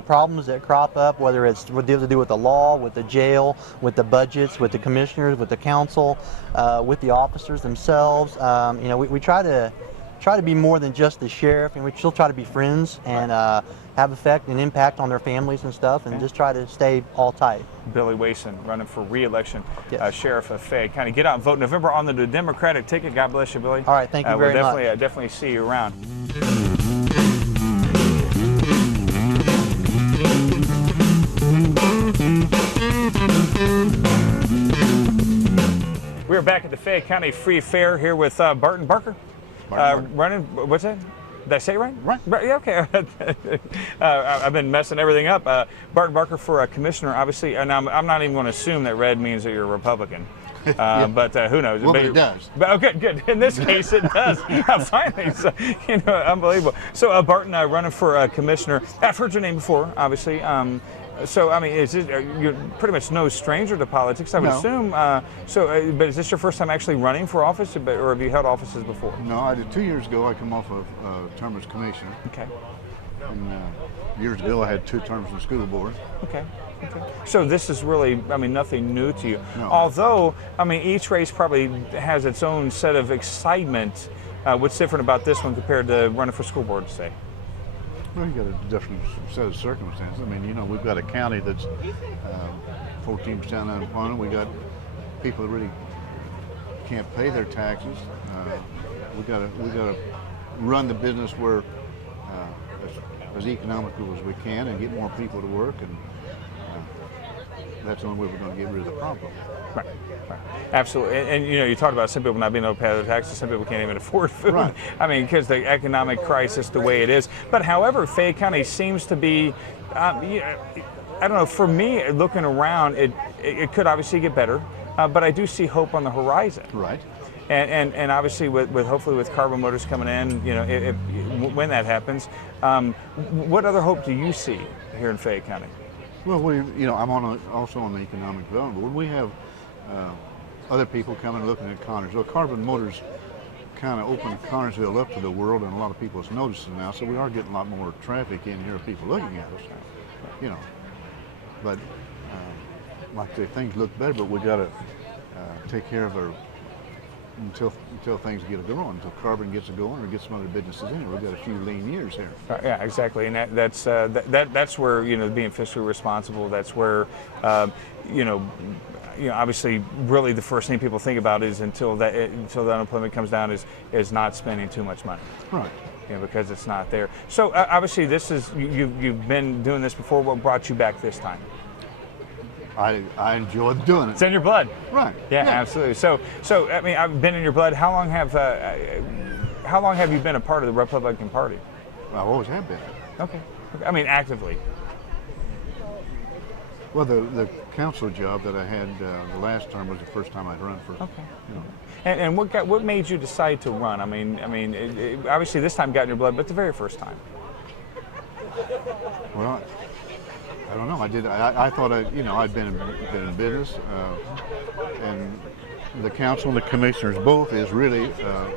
problems that crop up, whether it's to do with the law, with the jail, with the budgets, with the commissioners, with the council, with the officers themselves. You know, we try to be more than just the sheriff, and we still try to be friends and have effect and impact on their families and stuff, and just try to stay all tight. Billy Wason running for re-election, yes. Sheriff of Fayette County. Get out and vote November on the Democratic ticket. God bless you, Billy. All right, thank you very much. We'll definitely see you around. We're back at the Fayette County Free Fair here with Barton Barker. Running, what's that? Did I say it right? Right. Yeah, okay. I've been messing everything up. Barton Barker for commissioner, obviously, and I'm not even going to assume that red means that you're a Republican. But who knows? Well, but it does. But, okay, good. In this case, it does. Finally, so, you know, unbelievable. So Barton running for commissioner. I've heard your name before, obviously. So, I mean, you're pretty much no stranger to politics, I would assume. But is this your first time actually running for office, or have you held offices before? No, I did 2 years ago. I come off of term as commissioner. Okay. And years ago, I had 2 terms in the school board. Okay. Okay. So this is really, I mean, nothing new to you. No. Although, I mean, each race probably has its own set of excitement. What's different about this one compared to running for school board, say? Well, you got a different set of circumstances. I mean, you know, we've got a county that's 14% unemployment. We got people that really can't pay their taxes. We got to run the business where as economical as we can and get more people to work, and that's the only way we're going to get rid of the problem. Right. Absolutely. And you know, you talked about some people not being able to pay their taxes. Some people can't even afford food. Right. I mean, because the economic crisis, the way it is. But however, Fayette County seems to be, I don't know, for me, looking around, it could obviously get better. But I do see hope on the horizon. Right. And obviously with hopefully with Carbon Motors coming in, you know, when that happens, what other hope do you see here in Fayette County? Well, I'm also on the economic development board. We have other people coming looking at Connersville. Carbon Motors kind of opened Connersville up to the world, and a lot of people are noticing now. So we are getting a lot more traffic in here, people looking at us. You know, but like I say, things look better, but we got to take care of our until things get going, until Carbon gets it going, or get some other businesses in. We've got a few lean years here. Yeah, exactly, and that's where, you know, being fiscally responsible. That's where you know, obviously, really the first thing people think about is until the unemployment comes down is not spending too much money. Right. You know, because it's not there. So obviously, this is you've been doing this before. What brought you back this time? I enjoy doing it. It's in your blood. Right. Yeah, absolutely. So I mean, I've been in your blood. How long have you been a part of the Republican Party? I always have been. Okay. I mean, actively. Well, the council job that I had the last term was the first time I'd run for. Okay. You know. And what made you decide to run? I mean, obviously this time got in your blood, but the very first time. Well, I don't know. I thought I'd been in business, and the council and the commissioners both is really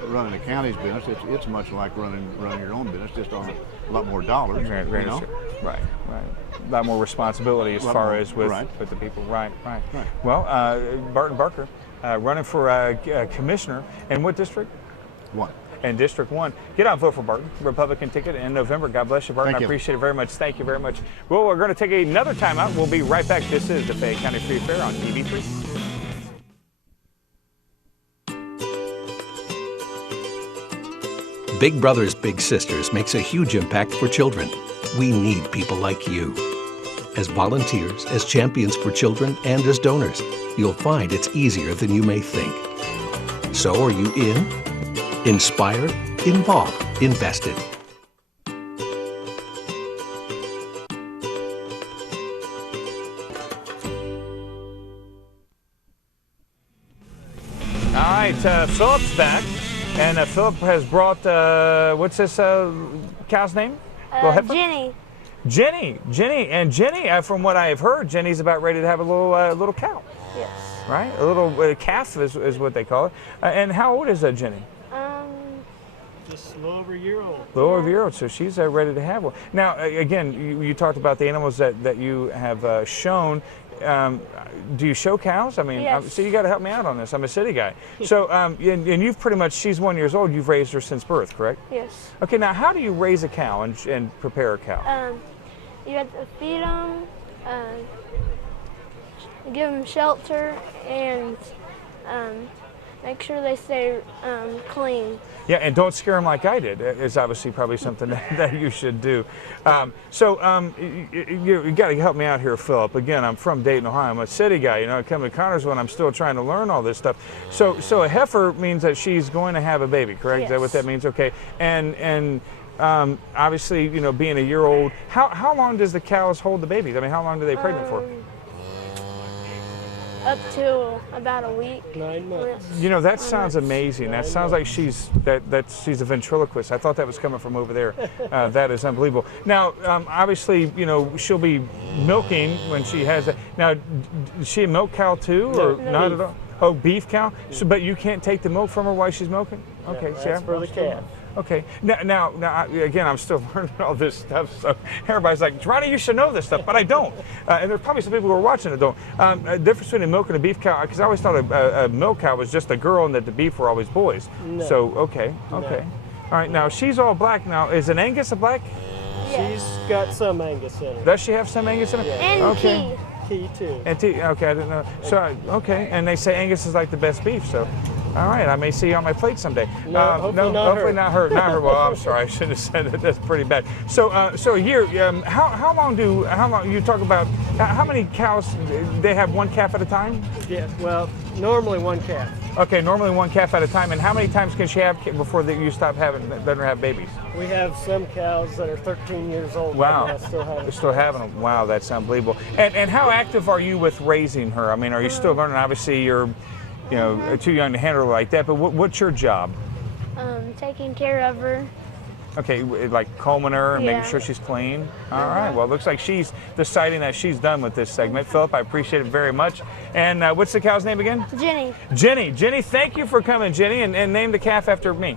running the county's business. It's much like running your own business, just on a lot more dollars. Right. You know? Right. A lot more responsibility as far as with the people. Right. Well, Barton Barker, running for commissioner in what district? 1. In District 1. Get out and vote for Barton, Republican ticket in November. God bless you, Barton. Thank you. I appreciate it very much. Thank you very much. Well, we're going to take another time out. We'll be right back. This is the Fayette County Free Fair on TV3. Big Brothers Big Sisters makes a huge impact for children. We need people like you. As volunteers, as champions for children, and as donors, you'll find it's easier than you may think. So are you in? Inspired? Involved? Invested? All right, Philip's back. And Philip has brought, what's this cow's name? Jenny. Jenny. And Jenny, from what I have heard, Jenny's about ready to have a little cow. Yes. Right? A little calf is what they call it. And how old is Jenny? Just a little over a year old. A little over a year old, so she's ready to have one. Now, again, you talked about the animals that you have shown. Do you show cows? I mean, yes. So you got to help me out on this. I'm a city guy. So, and you've pretty much, she's 1 year old. You've raised her since birth, correct? Yes. Okay, now how do you raise a cow and prepare a cow? You have to feed them, give them shelter, and make sure they stay clean. Yeah, and don't scare them like I did. It's obviously probably something that you should do. You got to help me out here, Philip. Again, I'm from Dayton, Ohio. I'm a city guy. You know, I come to Connersville and I'm still trying to learn all this stuff. So a heifer means that she's going to have a baby, correct? Yes. Is that what that means? Okay. And obviously, you know, being a year old, how long does the cows hold the babies? I mean, how long do they pregnant for? Up to about a week. 9 months. You know, that sounds amazing. That sounds like she's a ventriloquist. I thought that was coming from over there. That is unbelievable. Now, obviously, you know, she'll be milking when she has it. Now, is she a milk cow too, or not at all? Oh, beef cow. So, but you can't take the milk from her while she's milking. Okay, No, that's for the calf. Okay. Now, again, I'm still learning all this stuff. So everybody's like, Ronnie, you should know this stuff, but I don't. And there's probably some people who are watching that don't. A difference between a milk and a beef cow, because I always thought a milk cow was just a girl and that the beef were always boys. No. So okay. No. All right. Now she's all black. Now is an Angus a black? Yes. She's got some Angus in her. Does she have some Angus in her? Yeah. And okay. Key too. And okay, I didn't know. So okay, and they say Angus is like the best beef. So, all right, I may see you on my plate someday. No, hopefully not her. Not her. Well, I'm sorry, I should have said that. That's pretty bad. So, a year. How long you talk about? How many cows? They have one calf at a time? Yeah. Well, normally one calf. Okay, normally one calf at a time. And how many times can she have before you stop letting her have babies? We have some cows that are 13 years old. Wow. Right now, Still having them. Wow, that's unbelievable. And how active are you with raising her? I mean, are you still learning? Obviously, you're, you know, too young to handle her like that. But what's your job? Taking care of her. Okay, like combing her and making sure she's clean. All right. Well, it looks like she's deciding that she's done with this segment. Philip, I appreciate it very much. And what's the cow's name again? Jenny. Jenny, thank you for coming, Jenny, and name the calf after me.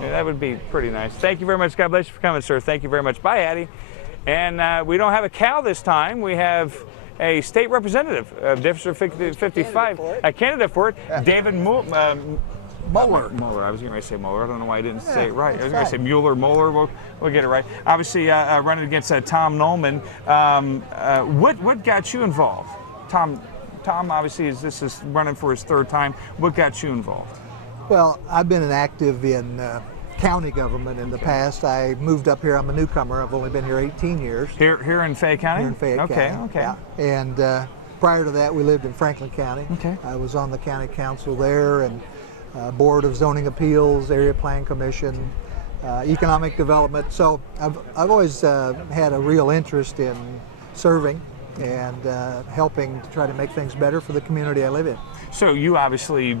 Yeah, that would be pretty nice. Thank you very much. God bless you for coming, sir. Thank you very much. Bye, Addie. And we don't have a cow this time. We have a state representative of District 55, a candidate for it, David Moeller. I was going to say Mueller. I don't know why I didn't say it right. I was going to say Mueller. We'll get it right. Obviously, running against Tom Nolman. What got you involved? Tom, obviously, this is running for his third time. What got you involved? Well, I've been active in county government in the past. I moved up here. I'm a newcomer. I've only been here 18 years. Here in Fayette County? Here in Fayette County. Okay. Yeah. And prior to that, we lived in Franklin County. Okay. I was on the county council there and Board of Zoning Appeals, Area Plan Commission, Economic Development. So I've always had a real interest in serving and helping to try to make things better for the community I live in. So you obviously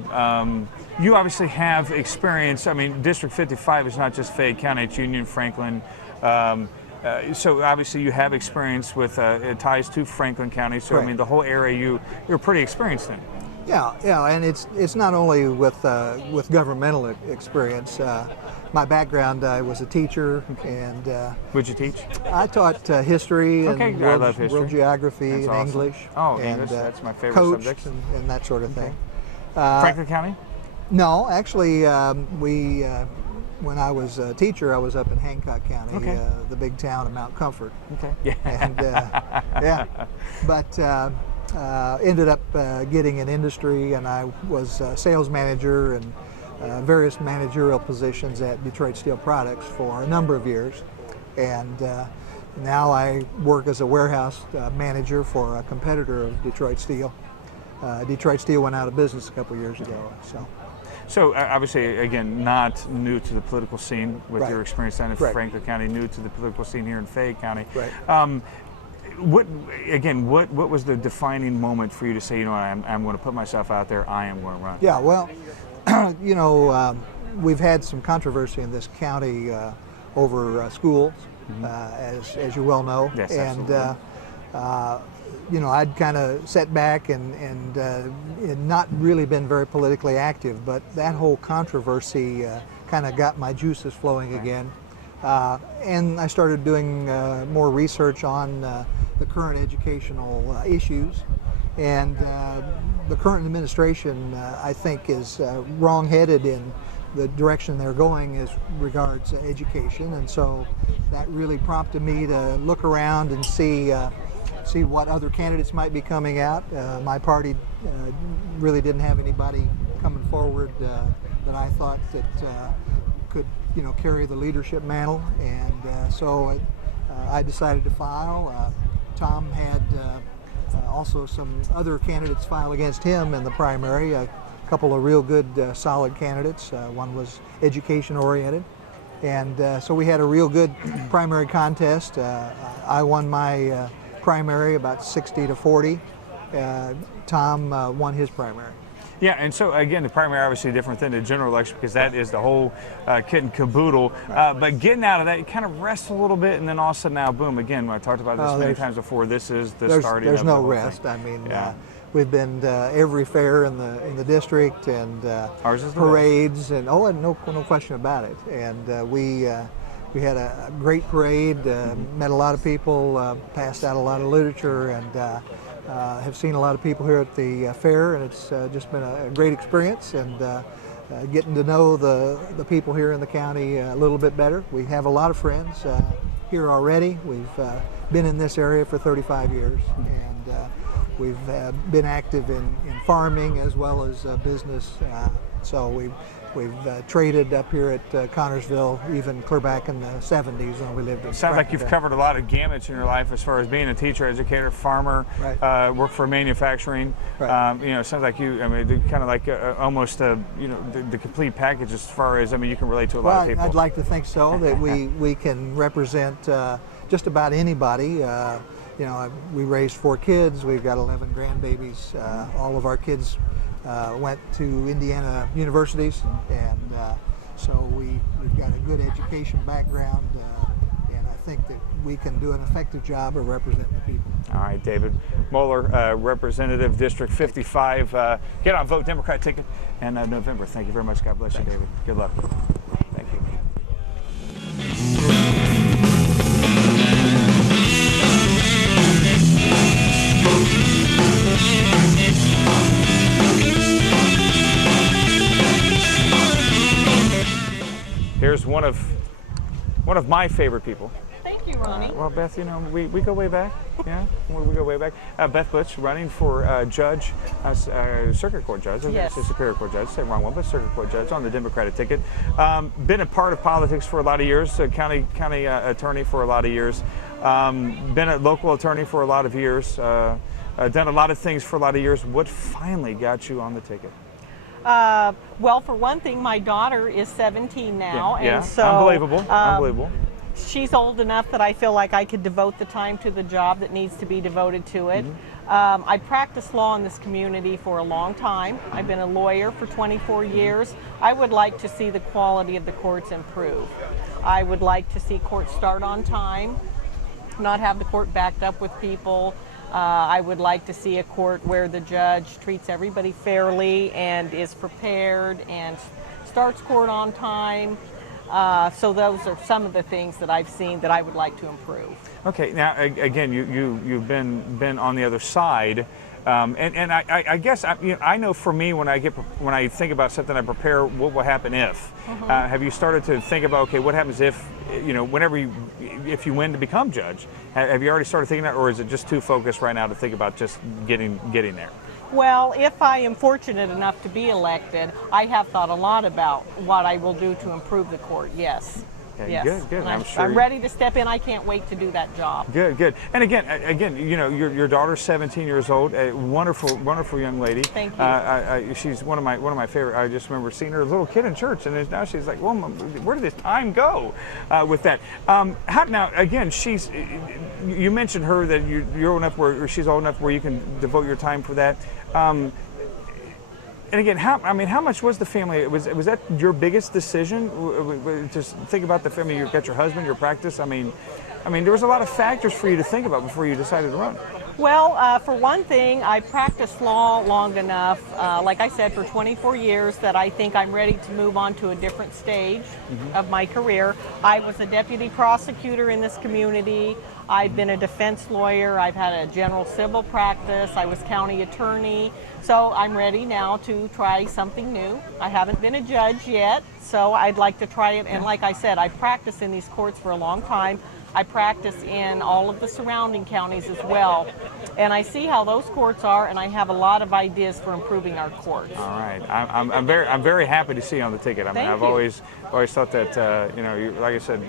have experience. I mean, District 55 is not just Fayette County; it's Union, Franklin. So obviously you have experience with ties to Franklin County. So Right. I mean, the whole area you're pretty experienced in. Yeah, and it's not only with governmental experience. My background, I was a teacher, and What'd you teach? I taught history and Okay, I love history. world geography That's and awesome. English. Oh, and, English, that's my favorite coached subject. and that sort of thing. Franklin County? No, actually, when I was a teacher, I was up in Hancock County, Okay. the big town of Mount Comfort. Okay. Yeah. And yeah, but ended up getting in industry, and I was sales manager and various managerial positions at Detroit Steel Products for a number of years, and now I work as a warehouse manager for a competitor of Detroit Steel. Detroit Steel went out of business a couple years ago, so. So obviously, again, not new to the political scene with Right. your experience down in Right. Franklin County, new to the political scene here in Fayette County. Right. What was the defining moment for you to say, you know, I'm going to put myself out there, I am going to run? Yeah, well, you know, we've had some controversy in this county over schools, as you well know. Yes, and absolutely. you know, I'd kind of sat back and not really been very politically active, but that whole controversy kind of got my juices flowing again. And I started doing more research on the current educational issues. And the current administration, I think, is wrong-headed in the direction they're going as regards education. And so that really prompted me to look around and see what other candidates might be coming out. My party really didn't have anybody coming forward that I thought that could, you know, carry the leadership mantle, and so I decided to file. Tom had also some other candidates file against him in the primary. A couple of real good, solid candidates. One was education oriented, and so we had a real good primary contest. I won my primary about 60 to 40. Tom won his primary. Yeah, and so again, the primary obviously different than the general election because that is the whole kit and caboodle. But getting out of that, you kind of rest a little bit, and then all of a sudden now, boom! Again, I talked about this many times before. This is the starting. There's of no the whole rest. thing. I mean, Yeah. we've been to every fair in the district and Ours is the parades, and no question about it. And we had a great parade. Met a lot of people, passed out a lot of literature, and have seen a lot of people here at the fair, and it's just been a great experience, and getting to know the people here in the county a little bit better. We have a lot of friends here already. We've been in this area for 35 years, and we've been active in farming as well as business. So we've traded up here at Connorsville, even clear back in the 70s when we lived in Sounds like you've Franklin. covered a lot of gamuts in your life as far as being a teacher, educator, farmer, work for manufacturing. Right. You know, it sounds like you, I mean, kind of like almost, you know, the complete package as far as, I mean, you can relate to a lot of people. I'd like to think so, that we can represent just about anybody. You know, we raised 4 kids. We've got 11 grandbabies. All of our kids went to Indiana universities, and so we've got a good education background, and I think that we can do an effective job of representing the people. All right, David Moeller, Representative District 55. Get on Vote Democrat ticket in November. Thank you very much. God bless you, David. Good luck. Thank you. Here's one of my favorite people. Thank you, Ronnie. Well, Beth, you know, we go way back. Yeah, we go way back. Beth Butch running for judge, circuit court judge. Yes. Superior court judge. Say wrong one, but circuit court judge on the Democratic ticket. Been a part of politics for a lot of years. County attorney for a lot of years. Been a local attorney for a lot of years. done a lot of things for a lot of years. What finally got you on the ticket? Well, for one thing, my daughter is 17 now, Yeah, and so unbelievable, unbelievable. She's old enough that I feel like I could devote the time to the job that needs to be devoted to it. I practiced law in this community for a long time. I've been a lawyer for 24 years. I would like to see the quality of the courts improve. I would like to see courts start on time, not have the court backed up with people. I would like to see a court where the judge treats everybody fairly and is prepared and starts court on time. So those are some of the things that I've seen that I would like to improve. Okay, now again, you've been on the other side, and I guess I know for me when I think about something, I prepare what will happen if. Have you started to think about, okay, what happens if, if you win to become judge? Have you already started thinking that, or is it just too focused right now to think about just getting there? Well, if I am fortunate enough to be elected, I have thought a lot about what I will do to improve the court, yes. Okay, yes. Good. And I'm I'm ready to step in. I can't wait to do that job. Good. And again, your daughter's 17 years old, a wonderful young lady. Thank you. She's one of my favorite. I just remember seeing her as a little kid in church, and now she's like, well, where did this time go with that? Now, again, you mentioned her that you're old enough or she's old enough where you can devote your time for that. And again, how much was the family? Was that your biggest decision? Just think about the family. You've got your husband, your practice. I mean, there was a lot of factors for you to think about before you decided to run. Well, for one thing, I practiced law long enough, like I said, for 24 years, that I think I'm ready to move on to a different stage of my career. I was a deputy prosecutor in this community. I've been a defense lawyer. I've had a general civil practice. I was county attorney. So I'm ready now to try something new. I haven't been a judge yet, so I'd like to try it. And like I said, I've practiced in these courts for a long time. I practice in all of the surrounding counties as well. And I see how those courts are, and I have a lot of ideas for improving our courts. All right, I'm very happy to see you on the ticket. I mean, I've always thought that like I said,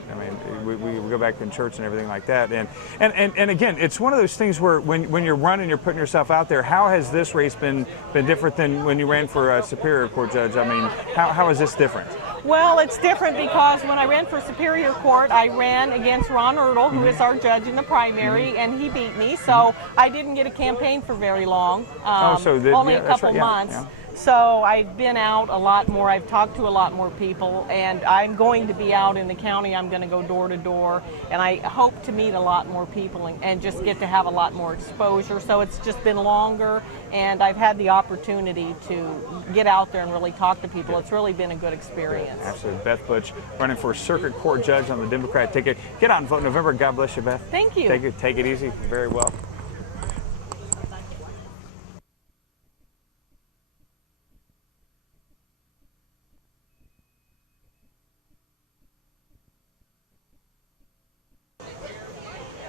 we go back in church and everything like that. And again, it's one of those things where when you're running, you're putting yourself out there. How has this race been different than when you ran for a Superior Court judge? I mean, how is this different? Well, it's different because when I ran for Superior Court, I ran against Ron Ertl, who is our judge in the primary, and he beat me. So I didn't get a campaign for very long, only a couple months. Yeah. So I've been out a lot more. I've talked to a lot more people, and I'm going to be out in the county. I'm going to go door to door, and I hope to meet a lot more people and just get to have a lot more exposure. So it's just been longer, and I've had the opportunity to get out there and really talk to people. It's really been a good experience. Absolutely. Beth Butch running for Circuit Court Judge on the Democrat ticket. Get out and vote in November. God bless you, Beth. Thank you. Take it easy. Very well.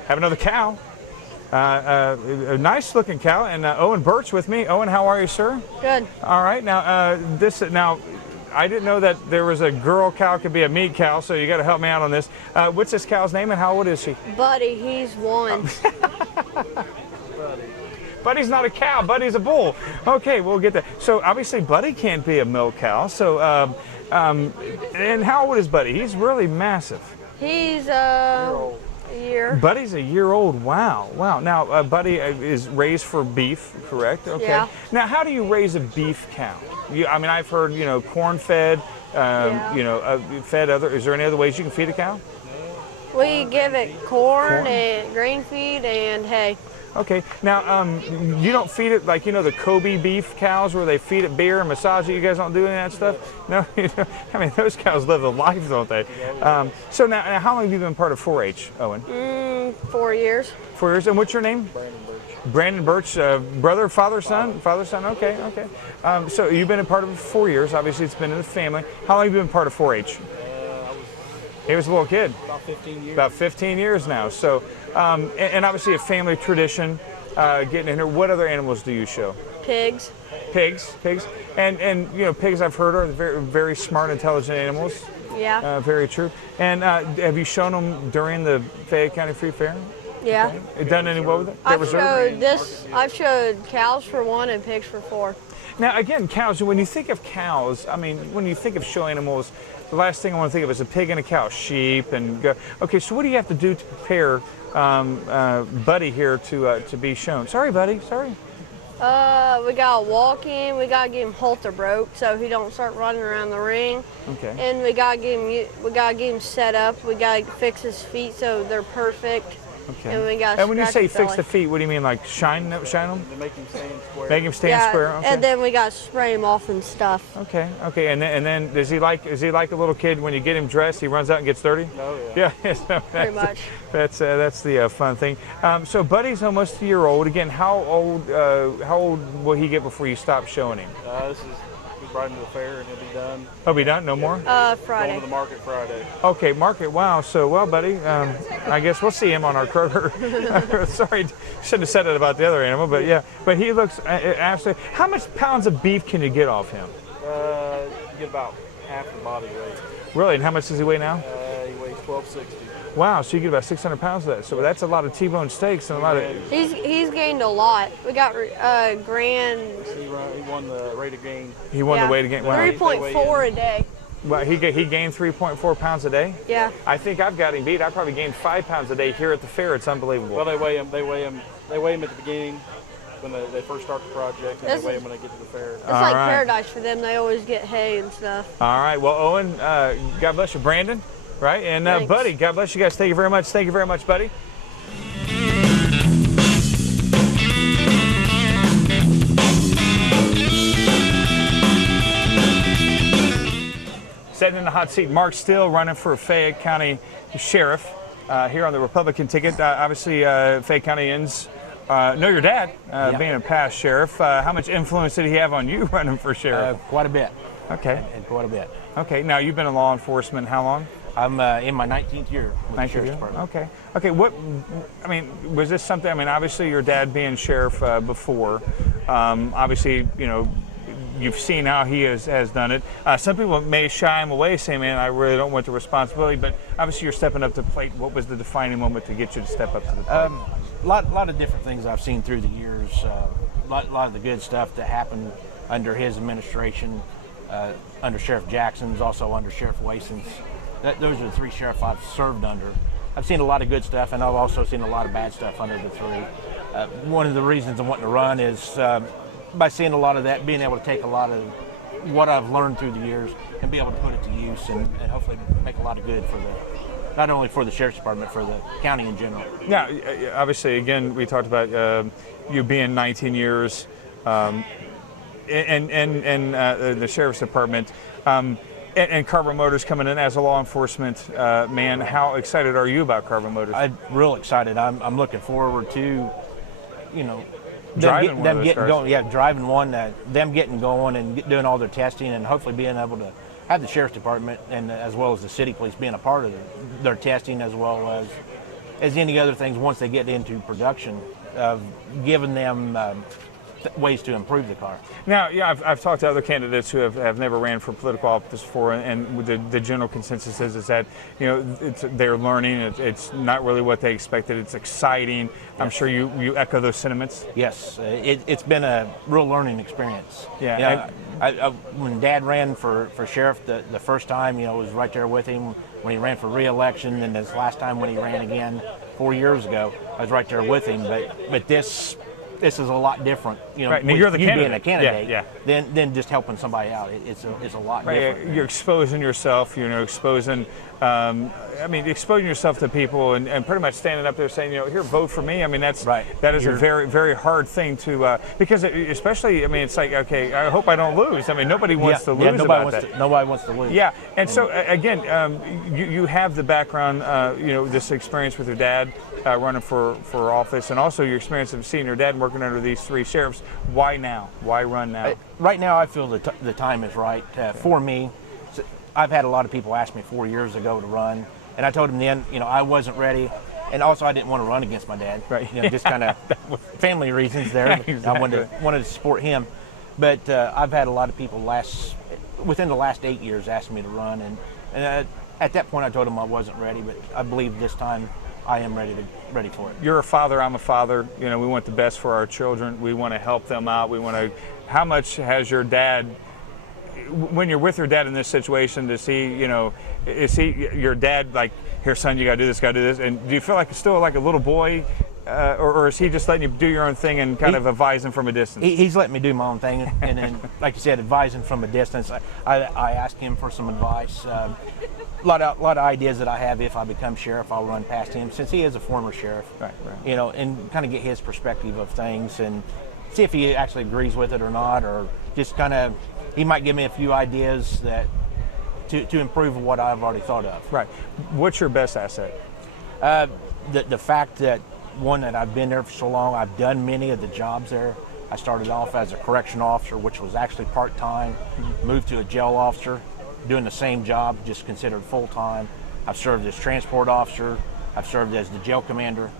Have another cow. A nice looking cow, and Owen Birch with me. Owen, how are you, sir? Good. All right. Now, I didn't know that there was a girl cow could be a meat cow, so you got to help me out on this. What's this cow's name, and how old is she? Buddy, he's one. Buddy's not a cow. Buddy's a bull. Okay, we'll get that. So obviously, Buddy can't be a milk cow. So, and how old is Buddy? He's really massive. He's a year. Buddy's a year old. Wow. Now, Buddy is raised for beef, correct? Okay. Yeah. Now, how do you raise a beef cow? I've heard, corn fed, fed other. Is there any other ways you can feed a cow? We give it corn and grain feed and hay. Okay. Now, you don't feed it like, the Kobe beef cows where they feed it beer and massage it. You guys don't do any of that stuff? No? Those cows live a life, don't they? So now, how long have you been part of 4-H, Owen? 4 years. 4 years. And what's your name? Brandon Birch. Brother, father, son? Father, son. Okay. So you've been a part of it for 4 years. Obviously, it's been in the family. How long have you been part of 4-H? He was a little kid. About 15 years. About 15 years now. So, and obviously a family tradition, getting in here. What other animals do you show? Pigs. Pigs. And pigs I've heard are very, very smart, intelligent animals. Yeah. Very true. And have you shown them during the Fayette County Free Fair? Yeah. It done any well with it? I've showed cows for 1 and pigs for 4. Now, again, cows, when you think of cows, I mean, when you think of show animals, the last thing I want to think of is a pig and a cow, sheep, and okay, so what do you have to do to prepare Buddy here to be shown? Sorry, Buddy, sorry. We gotta walk in, we gotta get him halter broke so he don't start running around the ring. Okay. And we gotta get him set up, we gotta fix his feet so they're perfect. Okay. And we gotta And when you scratch say his fix belly. the feet, what do you mean, like shine them? To make him stand square. Make him stand square. Okay. And then we gotta spray him off and stuff. Okay. And then is he like a little kid when you get him dressed? He runs out and gets dirty. Oh yeah. Yeah. So Pretty much. That's the fun thing. So Buddy's almost a year old. Again, how old will he get before you stop showing him? He's riding to the fair and he'll be done. He'll be done. No more. Friday. Going to the market Friday. Okay, market. Wow. So, well, Buddy, I guess we'll see him on our Kroger. Sorry, shouldn't have said it about the other animal, but yeah. But he looks absolutely. How much pounds of beef can you get off him? You get about half the body weight. Really? And how much does he weigh now? He weighs 1260. Wow. So you get about 600 pounds of that. So that's a lot of T-bone steaks and a lot of. He's gained a lot. We got grand. He won the rate of gain. He won the weight to gain. Wow. 3.4 a day. Well, he gained 3.4 pounds a day. Yeah. I think I've got him beat. I probably gained 5 pounds a day here at the fair. It's unbelievable. Well, they weigh him at the beginning when they first start the project, and they weigh him when they get to the fair. It's like paradise for them. They always get hay and stuff. All right. Well, Owen, God bless you. Brandon, right? And Thanks. Buddy, God bless you guys. Thank you very much. Thank you very much, Buddy. Sitting in the hot seat, Mark Still running for Fayette County Sheriff here on the Republican ticket. Obviously, Fayette Countyans know your dad being a past sheriff. How much influence did he have on you running for sheriff? Quite a bit. Okay. And quite a bit. Okay. Now, you've been in law enforcement how long? I'm in my 19th year with the Sheriff's Department. Okay. Okay. Was this something, obviously your dad being sheriff before, obviously, you've seen how he has done it. Some people may shy him away, saying, man, I really don't want the responsibility, but obviously you're stepping up to the plate. What was the defining moment to get you to step up to the plate? A lot of different things I've seen through the years. A lot of the good stuff that happened under his administration, under Sheriff Jackson's, also under Sheriff Wason's. Those are the 3 sheriffs I've served under. I've seen a lot of good stuff, and I've also seen a lot of bad stuff under the 3. One of the reasons I'm wanting to run is by seeing a lot of that, being able to take a lot of what I've learned through the years and be able to put it to use and hopefully make a lot of good for not only for the Sheriff's Department, for the county in general. Yeah, obviously, again, we talked about you being 19 years in the Sheriff's Department. And Carbon Motors coming in as a law enforcement man. How excited are you about Carbon Motors? I'm real excited. I'm looking forward to, driving them getting going. Yeah, driving one. Them getting going and doing all their testing, and hopefully being able to have the Sheriff's Department and as well as the city police being a part of their testing, as well as any other things once they get into production, of giving them ways to improve the car. Now, yeah, I've talked to other candidates who have never ran for political office before, and the general consensus is that they're learning. It's not really what they expected. It's exciting. I'm sure you echo those sentiments. Yes, it's been a real learning experience. Yeah. When Dad ran for sheriff the first time, was right there with him when he ran for re-election, and this last time when he ran again 4 years ago, I was right there with him. But this is a lot different, right. Now you're the being a candidate, yeah. than just helping somebody out. It's a lot different. You're exposing yourself, exposing yourself to people and pretty much standing up there saying, here, vote for me. That is a very, very hard thing to, because especially, it's like, okay, I hope I don't lose. Nobody wants to lose about that. Nobody wants to lose. Yeah, and so again, you have the background, this experience with your dad running for office, and also your experience of seeing your dad working under these 3 sheriffs. Why now? Why run now? Right now, I feel the time is right for me. I've had a lot of people ask me 4 years ago to run, and I told them then, I wasn't ready, and also I didn't want to run against my dad. Right. Just kind of family reasons there. Exactly. I wanted to support him, but I've had a lot of people within the last 8 years ask me to run, and at that point I told them I wasn't ready, but I believe this time I am ready for it. You're a father, I'm a father. You know, we want the best for our children. We want to help them out. We want to. How much has your dad, when you're with your dad in this situation, does he, you know, is he your dad like, here, son, you got to do this, got to do this? And do you feel like still like a little boy, or is he just letting you do your own thing and kind of advising from a distance? He's letting me do my own thing, and then, like you said, advising from a distance. I asked him for some advice. A lot of ideas that I have if I become sheriff, I'll run past him, since he is a former sheriff. Right. You know, and kind of get his perspective of things and see if he actually agrees with it or not, or just kind of, he might give me a few ideas that to improve what I've already thought of. Right. What's your best asset? The fact that, one, that I've been there for so long, I've done many of the jobs there. I started off as a correction officer, which was actually part-time, moved to a jail officer, doing the same job, just considered full-time. I've served as transport officer. I've served as the jail commander.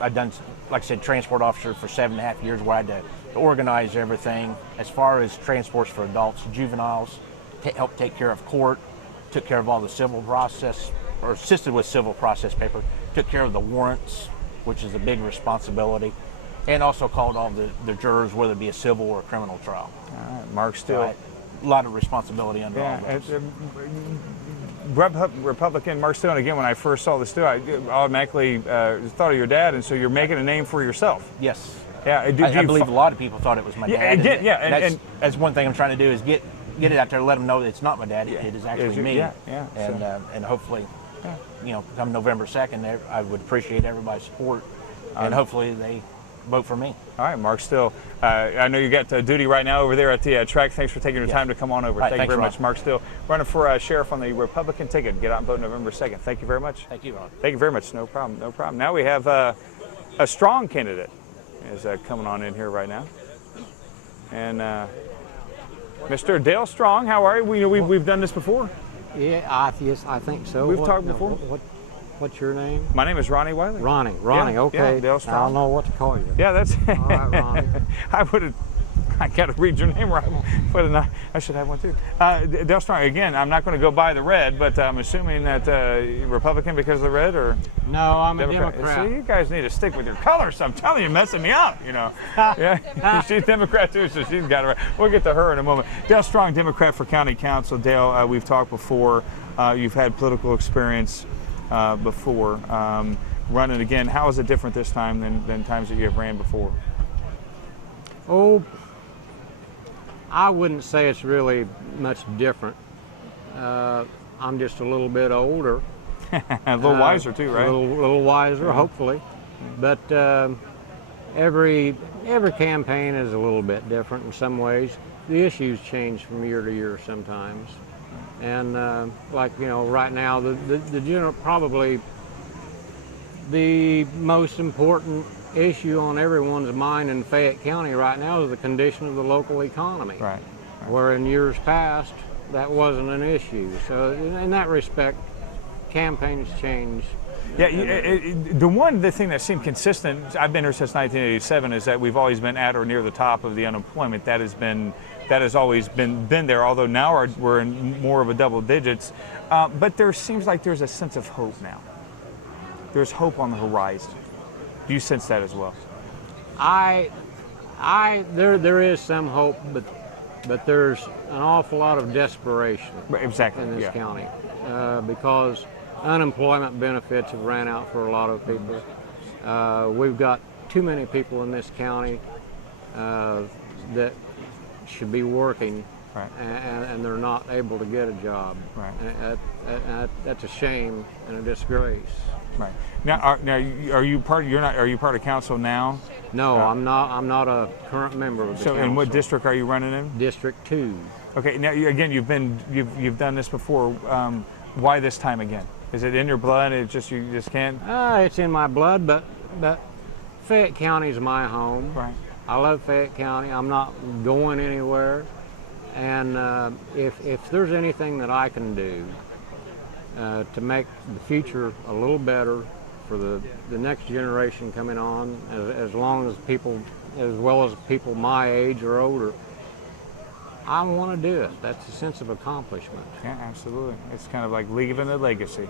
I've done, like I said, transport officer for 7.5 years, where I had to organize everything as far as transports for adults, juveniles, help take care of court, took care of all the civil process, or assisted with civil process paper, took care of the warrants, which is a big responsibility, and also called all the jurors, whether it be a civil or a criminal trial. All right, Mark Still. A lot of responsibility under all those. Republican Mark Still, and again, when I first saw this, I automatically thought of your dad, and so you're making a name for yourself. Yes. Yeah, I believe a lot of people thought it was my dad. And that's one thing I'm trying to do, is get it out there, let them know that it's not my dad. It is actually me. And hopefully, you know, come November 2nd, I would appreciate everybody's support, and hopefully they vote for me. All right, Mark Still. I know you got duty right now over there at the track. Thanks for taking your time to come on over. Right, Thank you very Ron. much, Mark Still, running for sheriff on the Republican ticket. Get out and vote November 2nd. Thank you very much. Thank you, Ron. Thank you very much. No problem. No problem. Now we have a strong candidate is coming on in here right now, and Mr. Dale Strong. How are you? We've done this before. Yeah, I think so. We've talked before. What's your name? My name is Ronnie Wiley. Ronnie, Yeah, okay. yeah, Dale Strong. I don't know what to call you. Yeah, that's. All right, Ronnie. I got to read your name right, but I should have one too. Dale Strong. Again, I'm not going to go by the red, but I'm assuming that Republican because of the red, or no, I'm a Democrat. So you guys need to stick with your colors. I'm telling you, messing me up. You know. Yeah, she's Democrat too, so she's got it right. We'll get to her in a moment. Dale Strong, Democrat for County Council. Dale, we've talked before. You've had political experience before. Running again, how is it different this time than times that you have ran before? Oh, I wouldn't say it's really much different. I'm just a little bit older. A little wiser too, right? A little wiser, hopefully. But every campaign is a little bit different in some ways. The issues change from year to year sometimes. And like, you know, right now, the general, probably the most important issue on everyone's mind in Fayette County right now is the condition of the local economy. Right. Where in years past, that wasn't an issue. So in that respect, campaigns change. Yeah, the thing that seemed consistent, I've been here since 1987, is that we've always been at or near the top of the unemployment. That has always been there, although now we're in more of a double digits. But there seems like there's a sense of hope now. There's hope on the horizon. Do you sense that as well? There is some hope, but there's an awful lot of desperation in this county because unemployment benefits have ran out for a lot of people. We've got too many people in this county that should be working, and they're not able to get a job. Right. That's a shame and a disgrace. Right. Now, are you part? Are you part of council now? No, I'm not. I'm not a current member of the council. So, in what district are you running in? District 2. Okay. Now, you've done this before. Why this time again? Is it in your blood? You just can't. It's in my blood, but Fayette County is my home. Right. I love Fayette County. I'm not going anywhere. And if there's anything that I can do to make the future a little better for the next generation coming on, as long as people, as well as people my age or older, I want to do it. That's a sense of accomplishment. Yeah, absolutely. It's kind of like leaving a legacy.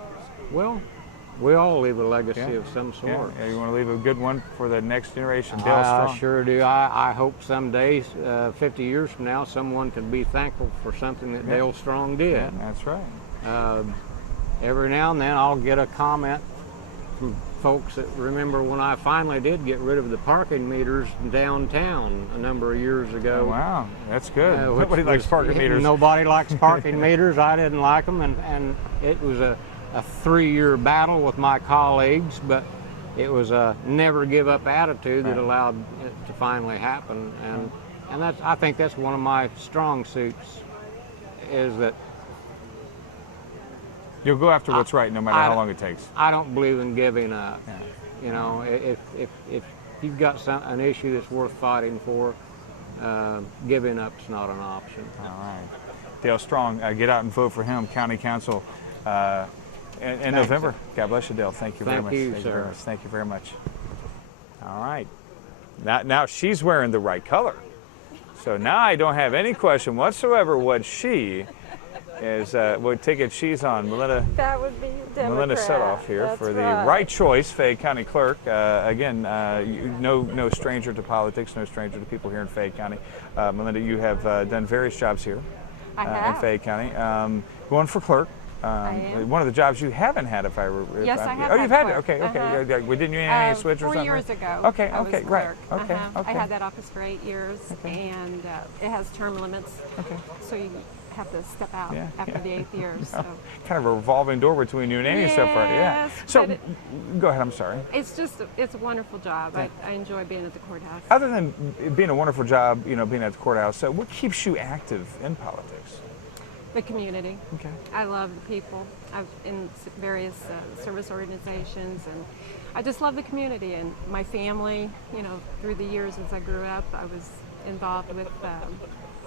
Well, we all leave a legacy Yeah. of some sort. Yeah, you want to leave a good one for the next generation. Dale I Strong. sure do. I hope someday, 50 years from now, someone can be thankful for something that Yeah. Dale Strong did. Yeah, that's right. Every now and then I'll get a comment from folks that remember when I finally did get rid of the parking meters downtown a number of years ago. Oh, wow, that's good. Which Nobody likes was- parking meters. Nobody likes parking meters. I didn't like them, and it was a 3-year battle with my colleagues, but it was a never give up attitude that Right. allowed it to finally happen. And that's, I think that's one of my strong suits, is that You'll go after what's right no matter how long it takes. I don't believe in giving up. You know, if you've got an issue that's worth fighting for, giving up's not an option. All right. Dale Strong, get out and vote for him, County Council, in November. God bless you, Dale. Thank you very much. Thank you, Thank sir. very much. Thank you very much. All right. Now she's wearing the right color. So now I don't have any question whatsoever what she is, what ticket she's on. Melinda. That would be Democrat. Melinda Sutoff here That's for the right. right choice, Fayette County Clerk. Again, no stranger to politics, no stranger to people here in Fayette County. Melinda, you have done various jobs here I have. in Fayette County. Going for clerk. I am. One of the jobs you haven't had, if I remember. Yes, I have Oh, had you've had it. clerk. Okay, okay. Uh-huh. We didn't you any switch or 4 something? years ago. Okay, I was okay, right. clerk. Okay, I okay. had that office for 8 years, and it has term limits. Okay. So you have to step out Yeah, after yeah. the 8th year. So Kind of a revolving door between you and Amy so far. Yeah. Yes, So, but go ahead. I'm sorry. it's a wonderful job. Yeah. I enjoy being at the courthouse. Other than it being a wonderful job, being at the courthouse, what keeps you active in politics? The community. Okay. I love the people. I've in various service organizations, and I just love the community and my family. Through the years as I grew up, I was involved with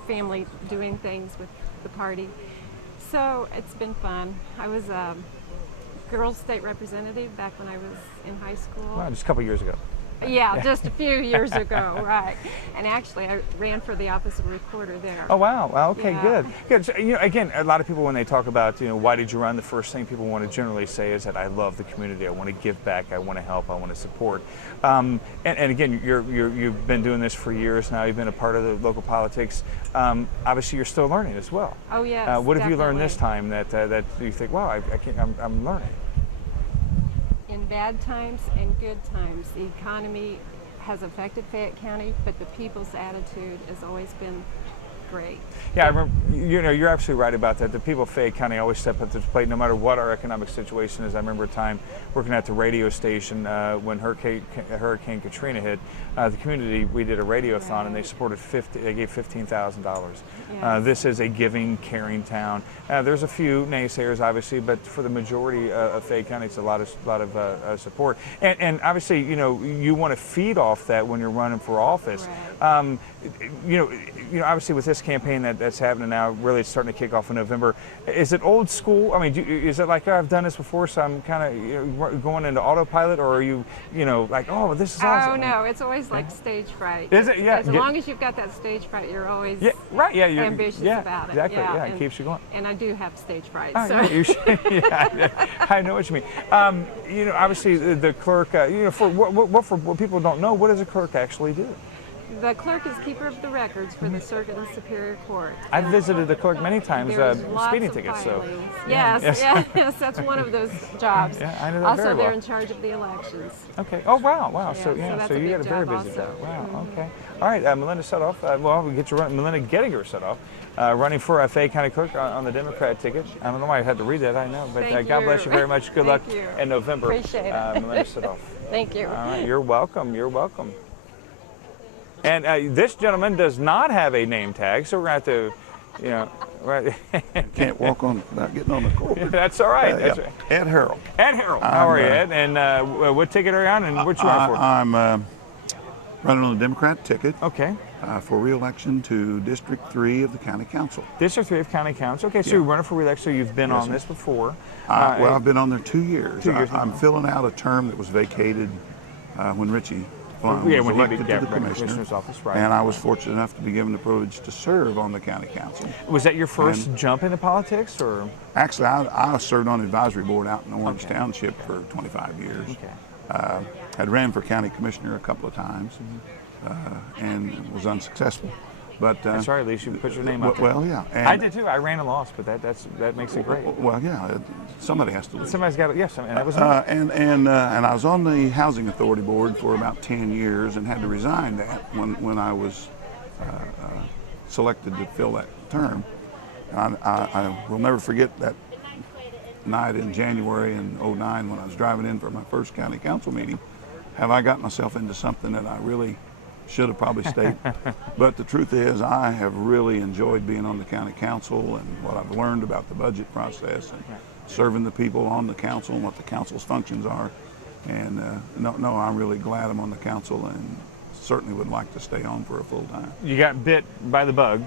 family doing things with the party. So it's been fun. I was a girls' state representative back when I was in high school. Well, just a couple years ago. Yeah, just a few years ago, right. And actually, I ran for the office of recorder there. Oh wow! Well, okay, Yeah. good. Good. So, again, a lot of people when they talk about why did you run, the first thing people want to generally say is that I love the community. I want to give back. I want to help. I want to support. And again, you've been doing this for years now. You've been a part of the local politics. Obviously, you're still learning as well. Oh yes. What have you learned this definitely. time that you think, wow, I'm learning? In bad times and good times, the economy has affected Fayette County, but the people's attitude has always been great. Yeah, I remember, you're absolutely right about that. The people of Fayette County always step up to the plate no matter what our economic situation is. I remember a time working at the radio station when Hurricane Katrina hit. The community, we did a radiothon and they supported they gave $15,000. Yes. This is a giving, caring town. There's a few naysayers, obviously, but for the majority of Fayette County, it's a lot of support. And obviously, you want to feed off that when you're running for office. Right. Obviously with this campaign that's happening now, really it's starting to kick off in November. Is it old school? I mean, is it like, I've done this before, so I'm kind of going into autopilot, or are you, like, oh, this is awesome? Oh no, it's always like stage fright. Is it? Yeah. As long as you've got that stage fright, you're always right. Yeah. You're ambitious about it. Exactly. Yeah. and, It keeps you going. And I do have stage fright. Oh, so. yeah, you should. Yeah, I know what you mean. Obviously the clerk. For what people don't know, what does a clerk actually do? The clerk is keeper of the records for the Circuit and Superior Court. I've visited the clerk many times, There's lots speeding of tickets. filings. So Yes, that's one of those jobs. Yeah, I know that Also, very they're well. in charge of the elections. Okay. Oh wow. Yeah, so that's So a you big got a very job busy also. job. Wow. Mhm. Okay. All right. Melinda Sutoff. We'll get you running. Melinda Gettinger Sutoff, running for Fayette County Clerk on the Democrat ticket. I don't know why I had to read that. I know, but Thank God you. bless you very much. Good luck Thank you. in November. Appreciate it. Melinda Sutoff. Thank you. All right. You're welcome. You're welcome. And this gentleman does not have a name tag, so we're going to have to, right. Can't walk on without getting on the cord. That's all right. That's Yeah. right. Ed Harrell. Ed Harrell. How are you, I'm, Ed? And what ticket are you on, and what you running for? I'm running on the Democrat ticket. Okay. For re-election to District 3 of the County Council. District 3 of County Council. Okay, so Yeah. you're running for re-election. So you've been Yes, on sir. this before. Well, I've been on there 2 years. 2 years. I'm filling out a term that was vacated when Richie Well, I Yeah, was when he elected became to the commissioner's office, right. And I was fortunate enough to be given the privilege to serve on the county council. Was that your first And jump into politics, or? actually, I served on the advisory board out in Orange Township for 25 years. Had ran for county commissioner a couple of times, and was unsuccessful. But That's right. At least you put your name out there. Well, yeah. I did too. I ran and lost, but that makes it great. Well, yeah. Somebody has to. Somebody's got to. Yes, and that was me. And I was on the housing authority board for about 10 years and had to resign that when I was selected to fill that term. And I will never forget that night in January in '09 when I was driving in for my first county council meeting. Have I got myself into something that I really should have probably stayed? But the truth is, I have really enjoyed being on the county council and what I've learned about the budget process and serving the people on the council and what the council's functions are. And no, I'm really glad I'm on the council and certainly would like to stay on for a full time. You got bit by the bug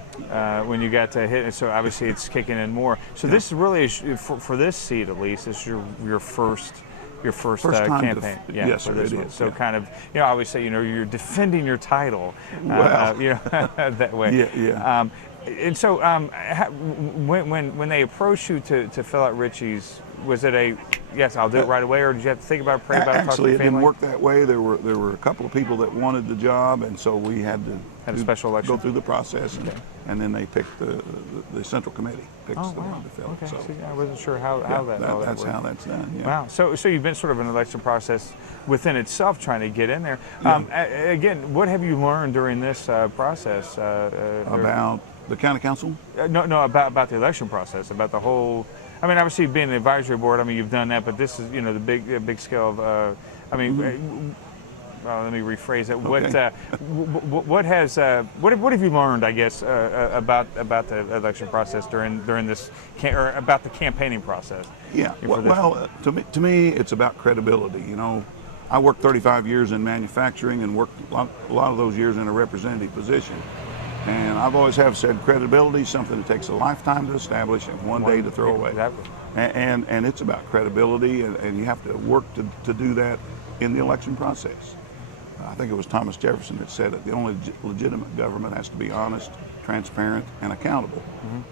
when you got to hit, so obviously it's kicking in more. So this is really, for this seat at least, this is your first time campaign. Yes, for sir, this it one. is, So yeah. kind of, I always say, you're defending your title, Well, that way. Yeah. And so, when they approached you to fill out Richie's, was it yes, I'll do it right away, or did you have to think about it, pray about it, talk to Actually, the it didn't family? work that way. There were a couple of people that wanted the job, and so we had to a special election? go through the process, and then they picked the central committee picks the one to fill. Okay. So See, I wasn't sure how that that's worked. how that's done. Yeah. Wow. So you've been sort of an election process within itself, trying to get in there. Again, what have you learned during this process? About the county council? No, about the election process, about the whole. I mean, obviously, being the advisory board, I mean, you've done that, but this is, the big scale of. I mean. Well, let me rephrase it. Okay. What have you learned, I guess, about the election process during this or about the campaigning process? Yeah. Well, to me, it's about credibility. I worked 35 years in manufacturing and worked a lot of those years in a representative position. And I've always have said credibility is something that takes a lifetime to establish and one day to throw away. Exactly. And it's about credibility, and you have to work to do that in the election process. I think it was Thomas Jefferson that said that the only legitimate government has to be honest, transparent, and accountable.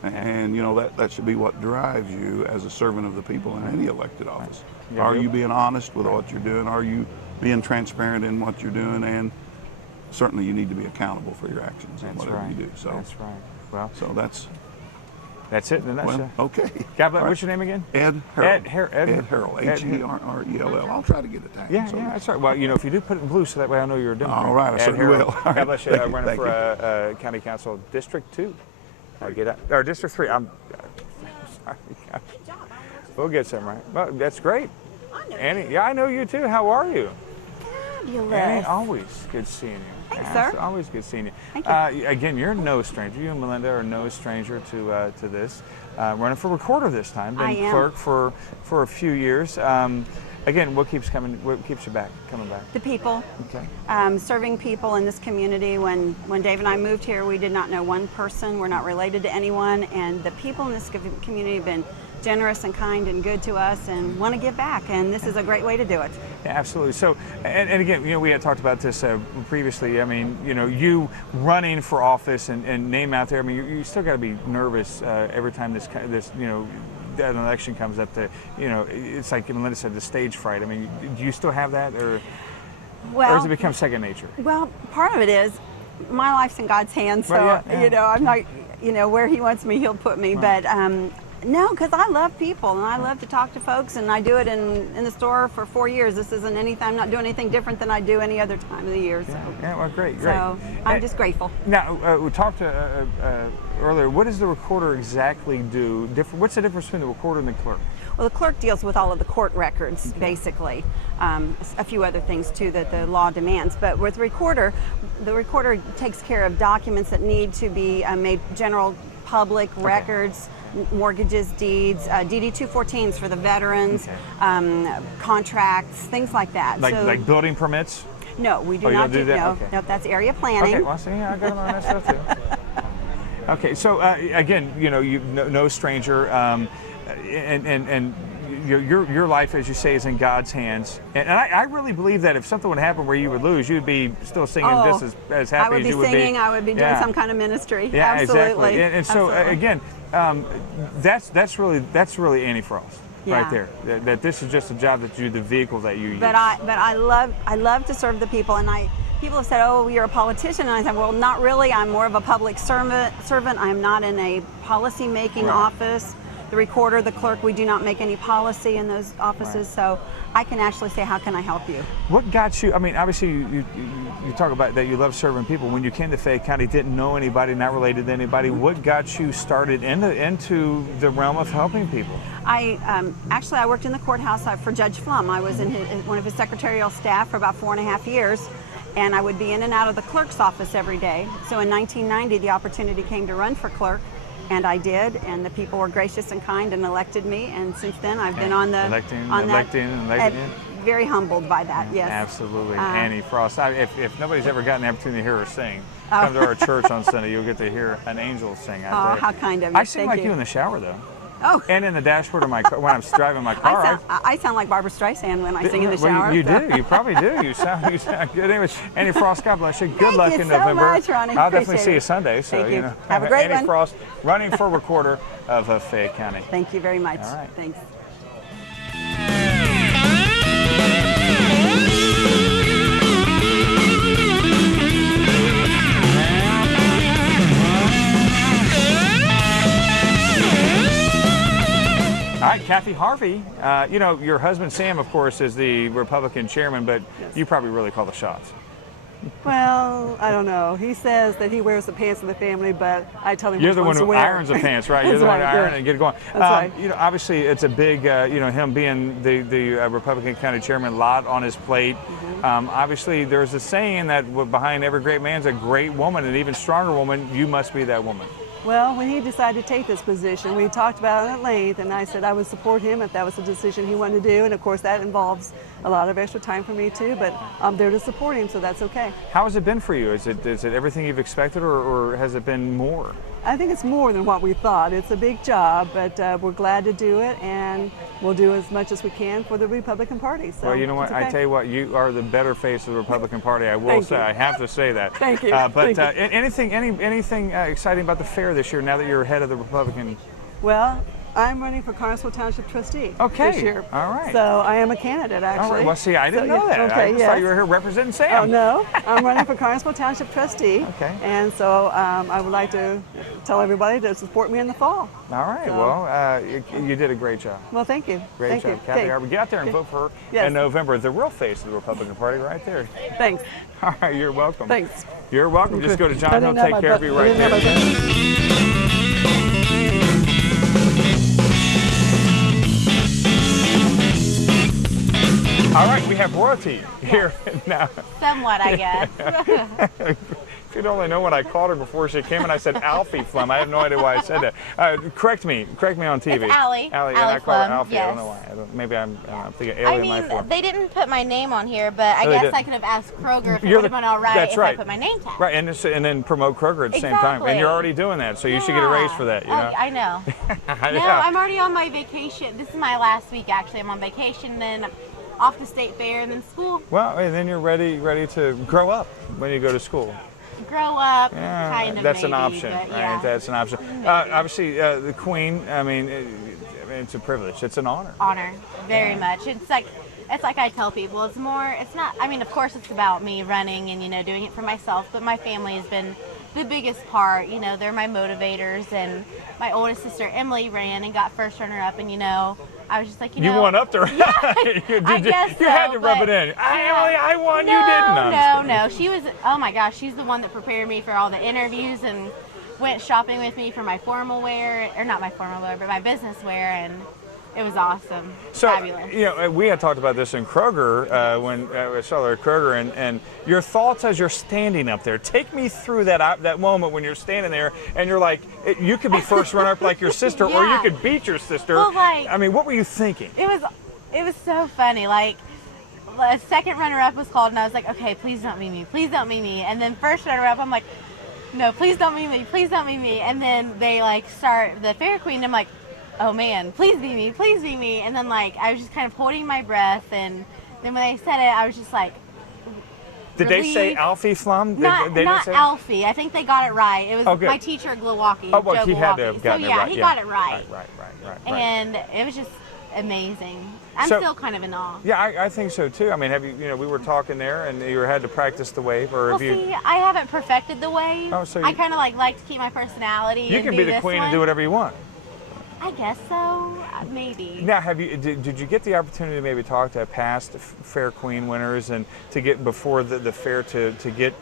And that should be what drives you as a servant of the people in any elected office. Are you being honest with what you're doing? Are you being transparent in what you're doing? And certainly you need to be accountable for your actions and whatever you do. So that's right. Well, so that's it in a nutshell. well, okay. God bless. What's your name again? Ed Harrell. Ed Harrell. Herrell. I'll try to get it down. Yeah, that's right. Well, if you do put it in blue, so that way I know you're a Democrat. All right, I certainly Harrell. will. All right. God bless you. Thank I'm you. running Thank for County Council District 2. Or District 3. I'm sorry. We'll get some right. Well, that's great. Annie, yeah, I know you too. How are you? Fabulous. Annie, always good seeing you. Thanks, Yeah, sir. it's always good seeing you. Thank you. Again, you're no stranger. You and Melinda are no stranger to this. Running for recorder this time. Been I am. clerk for a few years. Again, what keeps you coming back? The people. Okay. Serving people in this community. When Dave and I moved here, we did not know one person. We're not related to anyone, and the people in this community have been generous and kind and good to us and want to give back, and this is a great way to do it. Yeah, absolutely. So, and again, we had talked about this previously. I mean, you running for office and name out there. I mean, you still got to be nervous every time this an election comes up. It's like Melinda said, the stage fright. I mean, do you still have that, or has it become second nature? Well, part of it is my life's in God's hands, so Right, yeah. I'm not, where He wants me, He'll put me. Right. But no, because I love people and I love to talk to folks, and I do it in the store for 4 years. This isn't anything. I'm not doing anything different than I do any other time of the year. So, Yeah, well, great. so I'm just grateful. Now, we talked earlier. What does the recorder exactly do? What's the difference between the recorder and the clerk? Well, the clerk deals with all of the court records, basically. A few other things too that the law demands. But with the recorder takes care of documents that need to be made general public records, mortgages, deeds, DD 214s for the veterans, contracts, things like that. Like building permits? No, we do you not don't do that? No, Okay. no, that's area planning. Okay, well, see, I got to learn that stuff too. Okay, so again, no stranger, and your life, as you say, is in God's hands, and I really believe that if something would happen where you would lose, you'd be still singing just as happy as you would be. I would be singing. I would be doing some kind of ministry. Yeah, absolutely. Exactly. And so again, that's really Annie Frost. Right there, that this is just a job that the vehicle that you use. But I love to serve the people, and people have said, oh, you're a politician, and I said, well, not really. I'm more of a public servant. I'm not in a policy making office. The recorder, the clerk, we do not make any policy in those offices, so I can actually say, how can I help you? What got you, I mean, obviously you talk about that you love serving people. When you came to Fayette County, didn't know anybody, not related to anybody. What got you started into the realm of helping people? Actually, I worked in the courthouse for Judge Flum. I was in one of his secretarial staff for about 4.5 years, and I would be in and out of the clerk's office every day. So in 1990, the opportunity came to run for clerk, and I did, and the people were gracious and kind and elected me, and since then I've been on the electing. Very humbled by that, yes. Absolutely. Annie Frost. If nobody's ever gotten the opportunity to hear her sing, come to our church on Sunday, you'll get to hear an angel sing. Oh, how kind of you. I sing like you in the shower, though. Oh. And in the dashboard of my car when I'm driving my car. I sound like Barbara Streisand when I sing in the shower. You do. You probably do. You sound good. Anyways, Annie Frost, God bless you. Good luck in so November. Much, Ronnie. I'll definitely see you Sunday. So Thank you. know. Have a great Annie one. Frost, running for recorder of Fayette County. Thank you very much. All right. Thanks. All right, Kathy Harvey, you know, your husband Sam, of course, is the Republican chairman, but you probably really call the shots. Well, I don't know. He says that he wears the pants of the family, but I tell him You're which the one ones who to wear. irons the pants, right? You're the one who irons and get it going. That's right. You know, obviously, it's a big, you know, him being the Republican county chairman, a lot on his plate. Obviously, there's a saying that behind every great man's a great woman, an even stronger woman. You must be that woman. Well, when he decided to take this position, we talked about it at length, and I said I would support him if that was the decision he wanted to do. And of course, that involves a lot of extra time for me too, but I'm there to support him, so that's okay. How has it been for you? Is it everything you've expected, or has it been more? I think it's more than what we thought. It's a big job, but we're glad to do it, and we'll do as much as we can for the Republican Party. So well, you know what? okay. I tell you what, you are the better face of the Republican Party. I will Thank say, you. I have to say that. Thank you. But Thank you. anything exciting about the fair this year? Now that you're head of the Republican. Well, I'm running for Carnesville Township trustee this year. All right. So I am a candidate, actually. All right. Well, see, I didn't So, know that. Okay, I just thought you were here representing Sam. Oh, no. I'm running for Carnesville Township trustee. Okay. And so I would like to tell everybody to support me in the fall. All right. So, well, you did a great job. Well, thank you. Great thank job, you. Kathy Okay. Harvey. Get out there and vote for her in November. The real face of the Republican Party right there. Thanks. All right. You're welcome. Thanks. You're welcome. Just go to John. I He'll didn't have take my care of bu- you I right didn't have there. All right, we have royalty here now. Somewhat, I guess. If you'd only know when I called her before she came and I said Alfie Flum. I have no idea why I said that. Correct me on TV. It's Allie. Allie, and Allie I call her Flum, Alfie. I yes. don't know why. Maybe I'm thinking I Alien Life mean, Form. they didn't put my name on here, but I No, they guess didn't. I could have asked Kroger if it You're would have the- been all right that's if right. I put my name tag. Right, and then promote Kroger at the same time. And you're already doing that, so you should get a raise for that. You know? Oh, I know. I No, know. I'm already on my vacation. This is my last week, actually. I'm on vacation, then off to State Fair, and then school. Well, and then you're ready to grow up when you go to school. Grow up, Yeah, kind of. that's maybe, an option, but right? yeah. That's an option. Obviously, the Queen. I mean, it's a privilege. It's an honor. Honor, very much. It's like I tell people. It's not. I mean, of course, it's about me running and doing it for myself. But my family has been the biggest part. They're my motivators. And my oldest sister Emily ran and got first runner-up. And I was just like, You won up there. Yeah, I you guess you had so, to rub but- it in. Emily, I won. No, You didn't. I'm just kidding. no. She was. Oh my gosh, she's the one that prepared me for all the interviews and went shopping with me for my formal wear, or not my formal wear, but my business wear, and it was awesome. So, Fabulous. we had talked about this in Kroger when we saw her at Kroger, and your thoughts as you're standing up there. Take me through that moment when you're standing there and you're like, you could be first runner-up like your sister, or you Yeah. could beat your sister. Well, I mean, what were you thinking? It was so funny. Like, a second runner-up was called, and I was like, okay, please don't meet me. Please don't meet me. And then first runner-up, I'm like, no, please don't meet me. Please don't meet me. And then they start the Fair Queen. I'm like, oh man, please be me, please be me. And then like I was just kind of holding my breath, and then when they said it, I was just like, Did they say Alfie Flum? Not Alfie. I think they got it right. It was Oh, good. my teacher at Glowalkie. Oh, well, Joe he had to Glowacki. have gotten so it yeah, right. he Yeah. got it right. Right. And it was just amazing. I'm So- still kind of in awe. Yeah, I think so too. I mean, have you, we were talking there, and you had to practice the wave, or Well, have you? see, I haven't perfected the wave. Oh, so I you- kind of like to keep my personality. You and can do be the this queen one. and do whatever you want. I guess so. Maybe. Now, did you get the opportunity to maybe talk to past Fair Queen winners and to get before the fair to get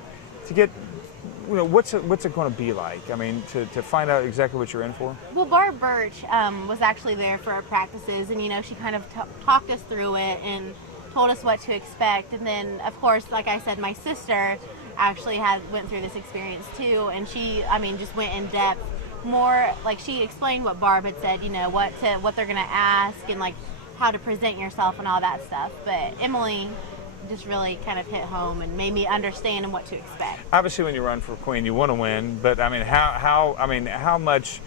what's it going to be like? I mean, to find out exactly what you're in for. Well, Barb Birch was actually there for our practices, and she kind of talked us through it and told us what to expect. And then, of course, like I said, my sister actually went through this experience too, and she, just went in depth. More like she explained what Barb had said, what they're gonna ask and like how to present yourself and all that stuff. But Emily just really kind of hit home and made me understand and what to expect. Obviously, when you run for queen, you want to win, but I mean, how much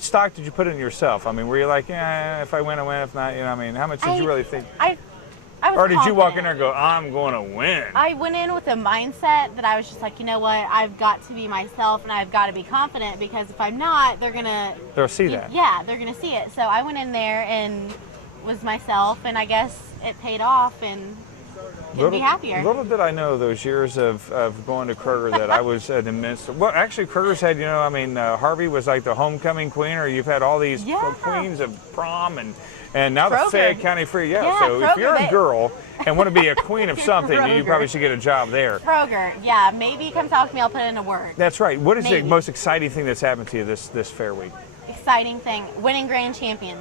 stock did you put in yourself? I mean, were you like, yeah, if I win, I win. If not, how much did you really think? I was or did you walk confident. in there and go, I'm going to win? I went in with a mindset that I was just like, you know what, I've got to be myself and I've got to be confident, because if I'm not, They'll see that. Yeah, they're gonna see it. So I went in there and was myself, and I guess it paid off, and couldn't be happier. Little did I know those years of going to Kroger that I was an immense. Well, actually, Kroger's had, Harvey was like the homecoming queen, or you've had all these queens of prom and now Kroger. the Fayette County Free. Yeah, Yeah, so if Kroger, you're a girl and want to be a queen of something, you Kroger. probably should get a job there. Kroger, yeah, maybe come talk to me, I'll put in a word. That's right. What is the Maybe. most exciting thing that's happened to you this fair week? Exciting thing, winning grand champion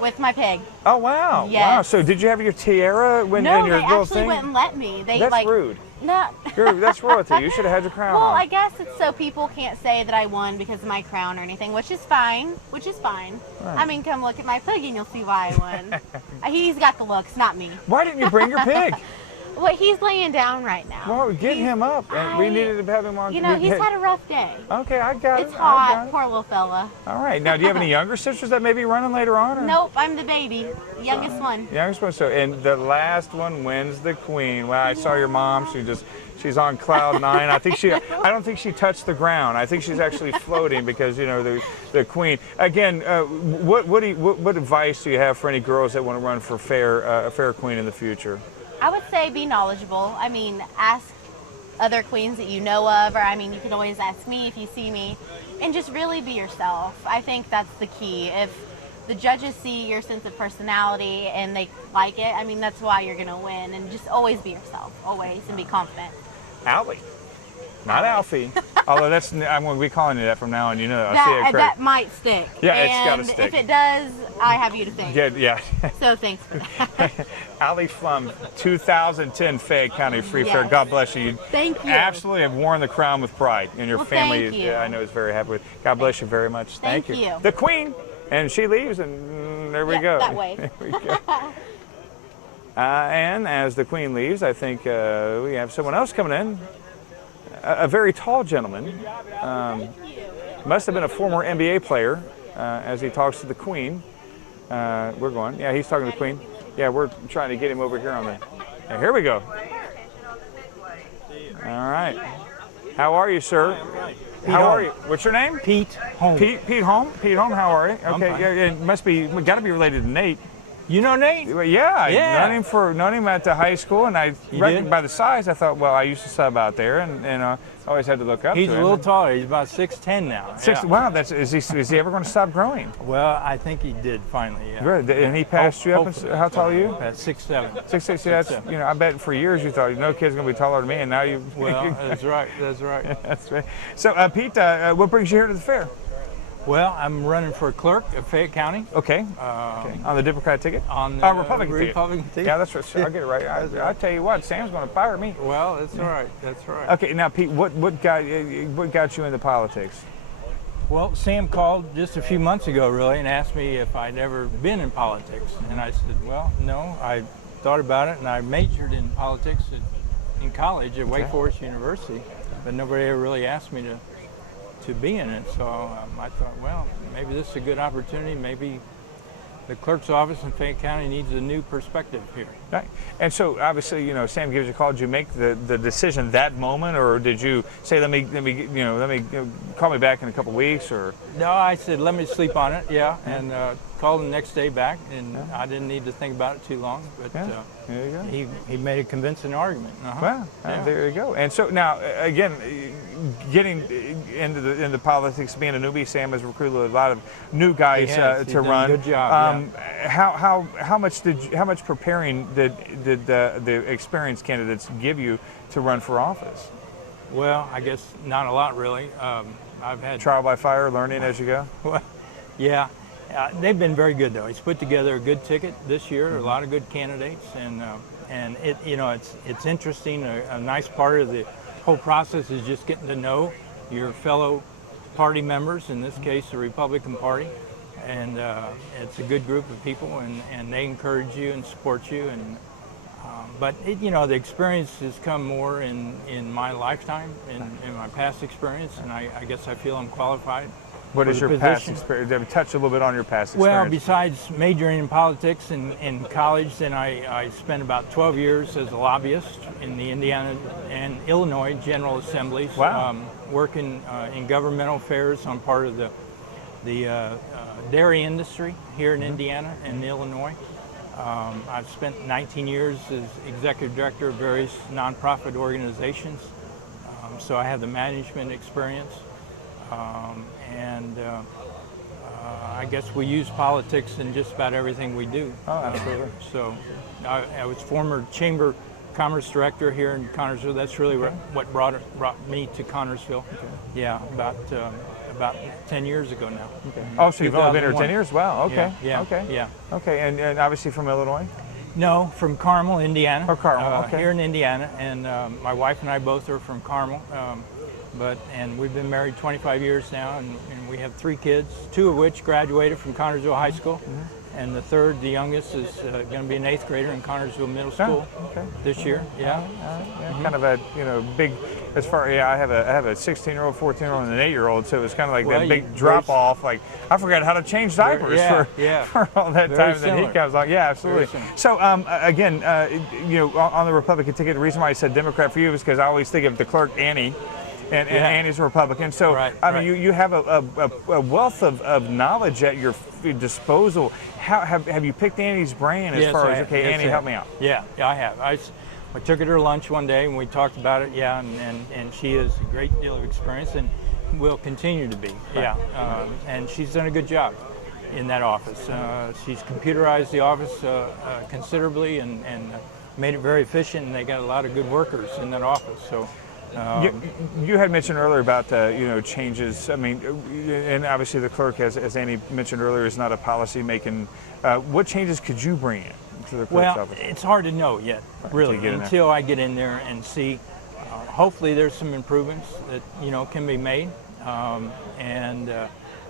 with my pig. Oh, wow. Yes. Wow. So did you have your tiara when No, in your they little actually thing? wouldn't let me. That's rude. No. That's royalty. You should have had your crown Well, on. I guess it's so people can't say that I won because of my crown or anything, which is fine. Right. Come look at my pig and you'll see why I won. He's got the looks, not me. Why didn't you bring your pig? Well, he's laying down right now. Well, get him up. And we needed to have him on. He's had a rough day. Okay, I got it. It's I hot, got it. poor little fella. All right. Now, do you have any younger sisters that may be running later on? Or? Nope, I'm the baby, youngest one. Youngest one. So, and the last one wins the queen. Well, I saw your mom. She's on cloud nine. I don't think she touched the ground. I think she's actually floating because the queen. Again, what advice do you have for any girls that want to run for a fair queen in the future? I would say be knowledgeable. Ask other queens that you know of, or you can always ask me if you see me, and just really be yourself. I think that's the key. If the judges see your sense of personality and they like it, that's why you're gonna win. And just always be yourself, always, and be confident. Allie, not Alfie. Although I'm going to be calling you that from now on. I see it. That might stick. Yeah, and it's got to stick. If it does, I have you to thank. Yeah. So thanks for that. Allie Flum, 2010 Fayette County Free Fair. Yes. God bless you. Thank you. Absolutely have worn the crown with pride, and your Well, family, thank you. I know, is very happy with. God bless you very much. Thank you. The queen, and she leaves, and there we go. That way. There we go. And as the queen leaves, I think we have someone else coming in. A very tall gentleman. Must have been a former NBA player as he talks to the queen. We're going. Yeah, he's talking to the queen. Yeah, we're trying to get him over here on the. Here we go. All right. How are you, sir? How are you? What's your name? Pete Holm. Pete Holm. Pete Holm. How are you? I'm Okay. fine. Yeah, it must be. Got to be related to Nate. You know Nate? Yeah, Yeah. known him at the high school, and I You reckoned did? by the size. I thought, well, I used to sub out there, and I always had to look up He's to a him. little taller. He's about 6'10" now. Six, Yeah. Wow, is he ever going to stop growing? Well, I think he did finally. Yeah. Good. And he passed you up. Hopefully. How tall are you? At 6'7". 6'6". Yeah, that's, I bet for years you thought no kid's going to be taller than me, and now you. Well, that's right. That's right. That's right. So, Pete, what brings you here to the fair? Well, I'm running for clerk of Fayette County. Okay. On the Democrat ticket? On the Republican ticket. Yeah, that's right. I'll get it right. I tell you what, Sam's going to fire me. Well, that's all right. That's all right. Okay, now Pete, what got you into politics? Well, Sam called just a few months ago, really, and asked me if I'd ever been in politics, and I said, well, no. I thought about it, and I majored in politics in college at Wake Forest University, but nobody ever really asked me to be in it. So I thought, well, maybe this is a good opportunity. Maybe the clerk's office in Fayette County needs a new perspective here. Right. And so obviously, you know, Sam gives you a call. Did you make the decision that moment, or did you say, let me call me back in a couple weeks, or? No, I said, let me sleep on it, and called the next day back, and I didn't need to think about it too long, but there you go. He made a convincing argument. Well, there you go. And so now, again, getting into politics, being a newbie, Sam has recruited a lot of new guys to run. Good job. How much preparing did the experienced candidates give you to run for office? Well, I guess not a lot, really. I've had trial by fire, learning as you go. Well, yeah. They've been very good, though. He's put together a good ticket this year, a lot of good candidates, and it, you know, it's interesting. A nice part of the whole process is just getting to know your fellow party members, in this case, the Republican Party, and it's a good group of people, and they encourage you and support you, and but you know, the experience has come more in my lifetime, in my past experience, and I guess I feel I'm qualified. What is your past experience? Touch a little bit on your past experience. Well, besides majoring in politics in college, then I spent about 12 years as a lobbyist in the Indiana and Illinois General Assemblies. Wow. Working in governmental affairs on part of the dairy industry here in Indiana and Illinois. I've spent 19 years as executive director of various nonprofit organizations, so I have the management experience. I guess we use politics in just about everything we do. Oh, absolutely. So I was former Chamber Commerce Director here in Connersville. That's really what brought me to Connersville. Okay. Yeah, about 10 years ago now. Okay. Oh, so you've only been here 10 years? Wow, okay. Yeah, okay. Yeah. Okay, and obviously from Illinois? No, from Carmel, Indiana. Oh, Carmel, okay. Here in Indiana, and my wife and I both are from Carmel. And we've been married 25 years now, and we have 3 kids, 2 of which graduated from Connersville High School, and the third, the youngest, is going to be an 8th grader in Connersville Middle School this year. Yeah. Kind of a big, as far I have a 16-year-old, 14-year-old, and an 8-year-old, so it was kind of like that big drop off. Like I forgot how to change diapers for all that time. And then he comes along. Yeah, absolutely. So again, on the Republican ticket, the reason why I said Democrat for you is because I always think of the clerk Annie. And Annie's a Republican. So, I mean, you have a wealth of knowledge at your disposal. How have you picked Annie's brain as far as, okay, Annie, help me out? Yeah, I have. I took her to lunch one day and we talked about it, and she has a great deal of experience and will continue to be, and she's done a good job in that office. She's computerized the office considerably and made it very efficient, and they got a lot of good workers in that office. So. You had mentioned earlier about changes. I mean, and obviously the clerk, as Annie mentioned earlier, is not a policy making. What changes could you bring in to the clerk's office? Well, it's hard to know yet, really, until I get in there and see. Hopefully, there's some improvements that can be made, and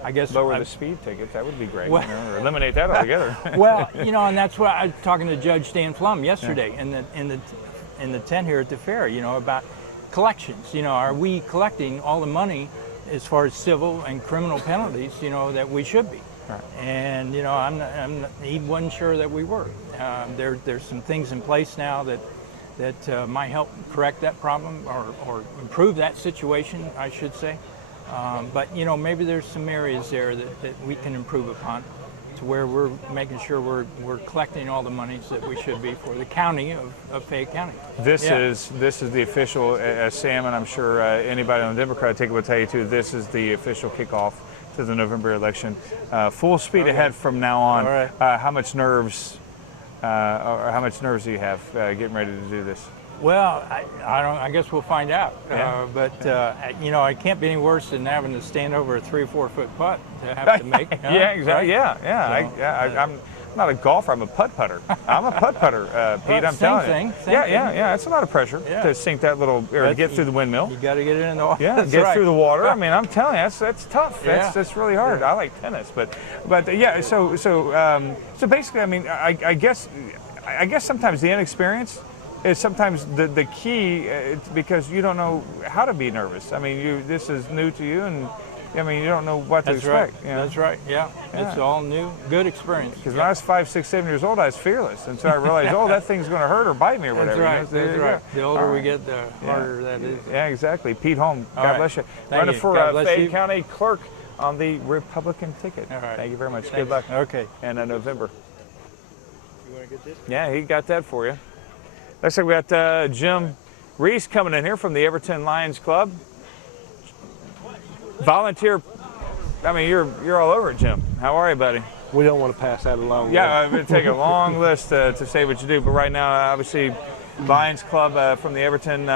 I guess lower the speed tickets. That would be great. Well, or eliminate that altogether. Well, and that's what I was talking to Judge Dan Flum yesterday in the tent here at the fair. About collections. Are we collecting all the money as far as civil and criminal penalties, that we should be? Right. And, he wasn't sure that we were. There's some things in place now that might help correct that problem or improve that situation, I should say. But, maybe there's some areas there that we can improve upon, to where we're making sure we're collecting all the monies that we should be for the county of Fayette County. This is the official, as Sam and I'm sure anybody on the Democratic ticket will tell you too, this is the official kickoff to the November election. Full speed ahead from now on. All right. How much nerves do you have getting ready to do this? Well, I guess we'll find out. Yeah. It can't be any worse than having to stand over a 3 or 4 foot putt to have to make. Yeah, exactly. Right? Yeah. I'm not a golfer. I'm a putter. I'm a putter, Pete. I'm telling you. Yeah. It's a lot of pressure to sink that little, or to get through the windmill. You got to get it in the water. Yeah, get through the water. I mean, I'm telling you, that's tough. That's really hard. I like tennis, but yeah. So basically, I mean, I guess sometimes the inexperience is sometimes the key, because you don't know how to be nervous. I mean, this is new to you, I mean, you don't know what to That's right. expect. You know? That's right. Yeah. It's all new, good experience. Because when I was 5, 6, 7 years old, I was fearless until I realized, oh, that thing's going to hurt or bite me or whatever. That's right. You know? That's right. The older we get, the harder that is. Yeah, exactly. Pete Holm, All God right. bless you. Thank Running you. for God bless Fayette you. County Clerk on the Republican ticket. All right. Thank you very much. Thanks. Good luck. Okay. And November. You want to get this? Yeah, he got that for you. Looks like we got Jim Reese coming in here from the Everton Lions Club. Volunteer. I mean, you're all over it, Jim. How are you, buddy? We don't want to pass that along. Yeah, it would take a long list to say what you do, but right now, obviously, Lions Club from the Everton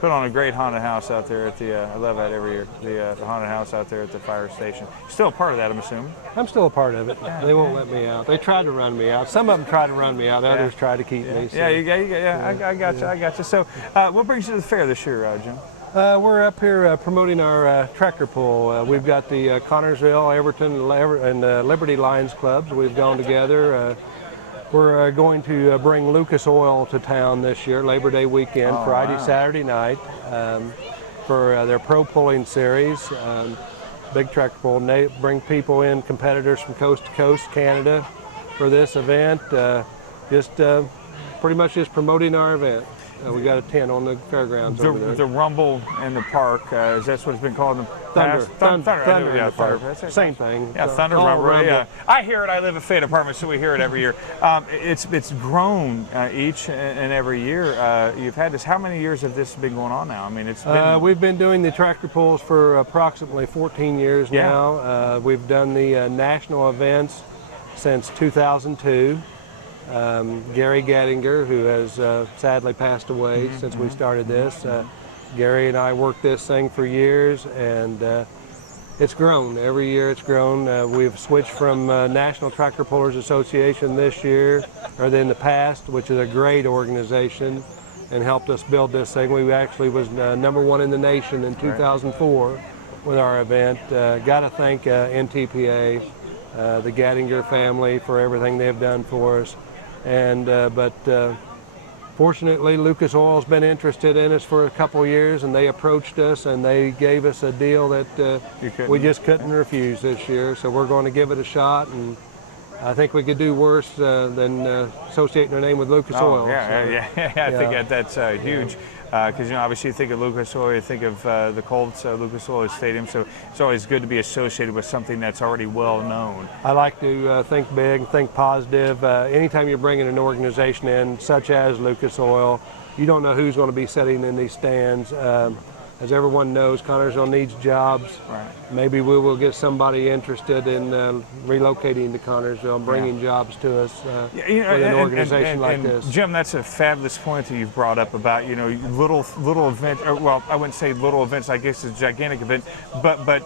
put on a great haunted house out there at the. I love that every year. The haunted house out there at the fire station. Still a part of that, I'm assuming. I'm still a part of it. They won't let me out. They tried to run me out. Some of them tried to run me out. Others tried to keep me. So. Yeah, I got you. I got you. So, what brings you to the fair this year, Jim? We're up here promoting our tractor pull. We've got the Connorsville, Everton, and Liberty Lions clubs. We've gone together. We're going to bring Lucas Oil to town this year, Labor Day weekend, Friday, Saturday night, for their pro pulling series. Big tractor pull. Bring people in, competitors from coast to coast, Canada, for this event. Pretty much just promoting our event. We got a tent on the fairgrounds over there. The Rumble in the park, is that what it's been called in the Thunder. past? Thunder in Yeah, the park. Thunder. Same thing. Yeah, Thunder All Rumble. Rumble. Yeah, I hear it. I live at Fayette Apartments, so we hear it every year. It's grown each and every year. You've had this. How many years have this been going on now? I mean, it's been. We've been doing the tractor pulls for approximately 14 years now. We've done the national events since 2002. Gary Gattinger, who has sadly passed away since we started this. Gary and I worked this thing for years, and it's grown. Every year it's grown. We've switched from National Tractor Pullers Association this year, or in the past, which is a great organization and helped us build this thing. We actually was #1 in the nation in 2004 with our event. Got to thank NTPA, the Gattinger family, for everything they've done for us. But fortunately, Lucas Oil's been interested in us for a couple years, and they approached us and they gave us a deal that we just couldn't refuse this year. So we're going to give it a shot, and I think we could do worse than associating our name with Lucas Oil. I think that's huge. Because obviously you think of Lucas Oil, you think of the Colts, Lucas Oil Stadium. So it's always good to be associated with something that's already well known. I like to think big, think positive. Anytime you're bringing an organization in, such as Lucas Oil, you don't know who's going to be sitting in these stands. As everyone knows, Connorsville needs jobs. Right. Maybe we will get somebody interested in relocating to Connorsville and bringing jobs to us with an organization like this. Jim, that's a fabulous point that you've brought up about little events. Well, I wouldn't say little events. I guess it's a gigantic event, but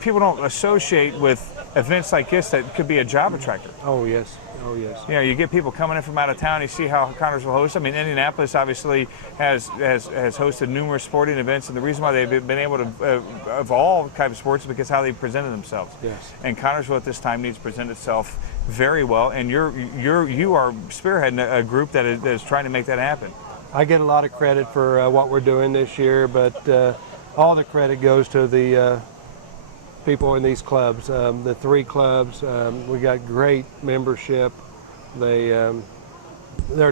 people don't associate with events like this that could be a job attractor. Oh yes. Oh yes. You get people coming in from out of town. You see how Connorsville hosts. I mean, Indianapolis obviously has hosted numerous sporting events, and the reason why they've been able to of all kinds of sports is because how they presented themselves. Yes. And Connorsville at this time needs to present itself very well, and you are spearheading a group that is trying to make that happen. I get a lot of credit for what we're doing this year, but all the credit goes to the people in these clubs, the 3 clubs. We got great membership. They're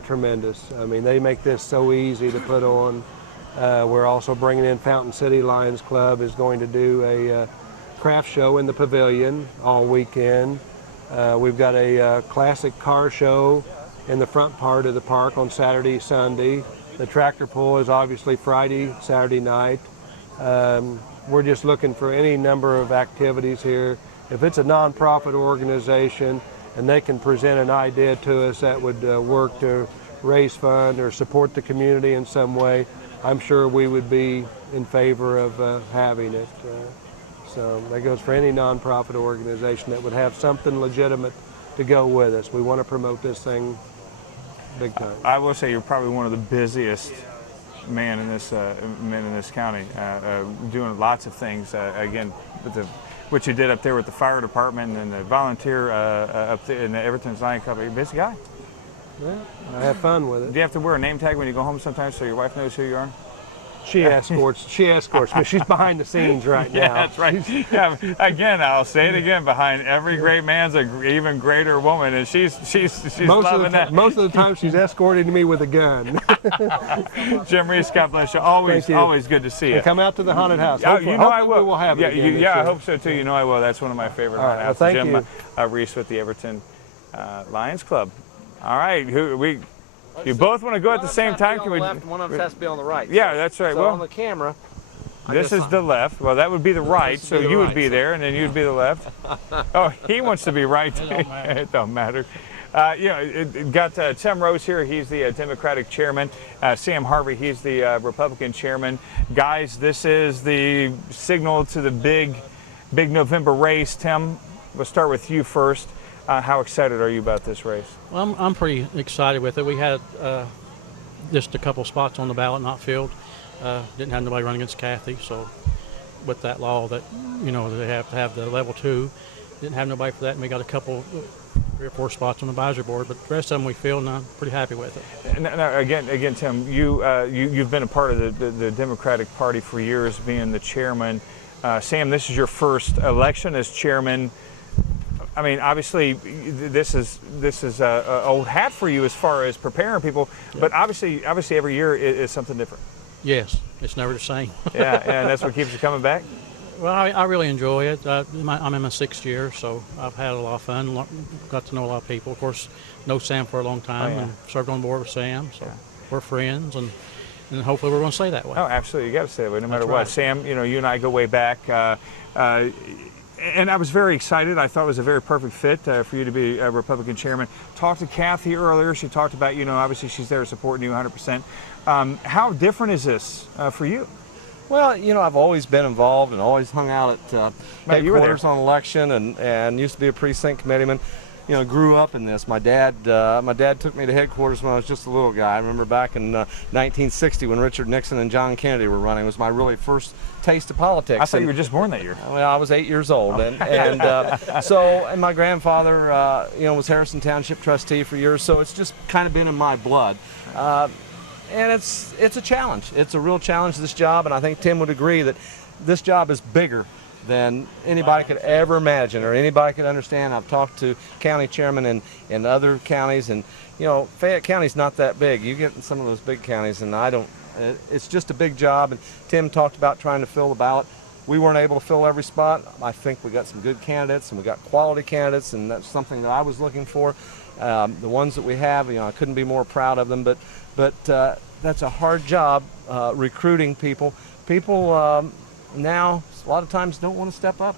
tremendous. I mean, they make this so easy to put on. We're also bringing in Fountain City Lions Club is going to do a craft show in the pavilion all weekend. We've got a classic car show in the front part of the park on Saturday, Sunday. The tractor pull is obviously Friday, Saturday night. We're just looking for any number of activities here. If it's a nonprofit organization and they can present an idea to us that would work to raise funds or support the community in some way, I'm sure we would be in favor of having it. So that goes for any nonprofit organization that would have something legitimate to go with us. We want to promote this thing big time. I will say you're probably one of the busiest men in this county, doing lots of things. Again, with what you did up there with the fire department and the volunteer up there in the Everton's Lion Club. You're a busy guy. Yeah, I have fun with it. Do you have to wear a name tag when you go home sometimes so your wife knows who you are? She escorts me. She's behind the scenes right now. Yeah, that's right. Yeah, again, I'll say it again. Behind every great man's an even greater woman, and she's loving that. Most of the time, she's escorting me with a gun. Jim Reese, God bless you. Thank you. Always good to see you. And come out to the haunted house. You know I will. We'll have it again this I year. hope so too. You know I will. That's one of my favorite All right, haunted well, houses. thank Jim Reese with the Everton Lions Club. All right, you both want to go at the same time? Can we? Left, one of us has to be on the right. Yeah, that's right. So Well, on the camera, this is the left. Well, that would be the right, so you would be there, and then you'd be the left. Oh, he wants to be right. It don't matter. Got Tim Rose here. He's the Democratic chairman. Sam Harvey, he's the Republican chairman. Guys, this is the signal to the big November race. Tim, we'll start with you first. How excited are you about this race? Well, I'm pretty excited with it. We had just a couple spots on the ballot not filled. Didn't have nobody run against Kathy, so with that law that, they have to have the level 2, didn't have nobody for that, and we got a couple, 3 or 4 spots on the advisory board, but the rest of them we filled, and I'm pretty happy with it. Now, again, Tim, you've been a part of the Democratic Party for years, being the chairman. Sam, this is your first election as chairman. I mean, obviously, this is an old hat for you as far as preparing people, but obviously, every year is something different. Yes, it's never the same. Yeah, and that's what keeps you coming back? Well, I really enjoy it. I'm in my 6th year, so I've had a lot of fun, got to know a lot of people. Of course, know Sam for a long time and served on board with Sam, so we're friends, and hopefully we're going to stay that way. Oh, absolutely. You got to stay that way no matter That's what. right. Sam, you and I go way back. And I was very excited. I thought it was a very perfect fit for you to be a Republican chairman. Talked to Kathy earlier. She talked about, obviously she's there supporting you 100%. How different is this for you? well, I've always been involved and always hung out at headquarters on election and used to be a precinct committeeman. Grew up in this. My dad took me to headquarters when I was just a little guy. I remember back in 1960 when Richard Nixon and John Kennedy were running. It was my really first taste of politics. I thought you were just born that year. Well, I was 8 years old, and my grandfather, was Harrison Township trustee for years. So it's just kind of been in my blood. And it's a challenge. It's a real challenge, this job, and I think Tim would agree that this job is bigger than anybody could ever imagine or anybody could understand. I've talked to county chairmen in other counties, and Fayette County's not that big. You get in some of those big counties, and it's just a big job. And Tim talked about trying to fill the ballot. We weren't able to fill every spot. I think we got some good candidates, and we got quality candidates, and that's something that I was looking for. The ones that we have, I couldn't be more proud of them, but that's a hard job, recruiting people. People now a lot of times don't want to step up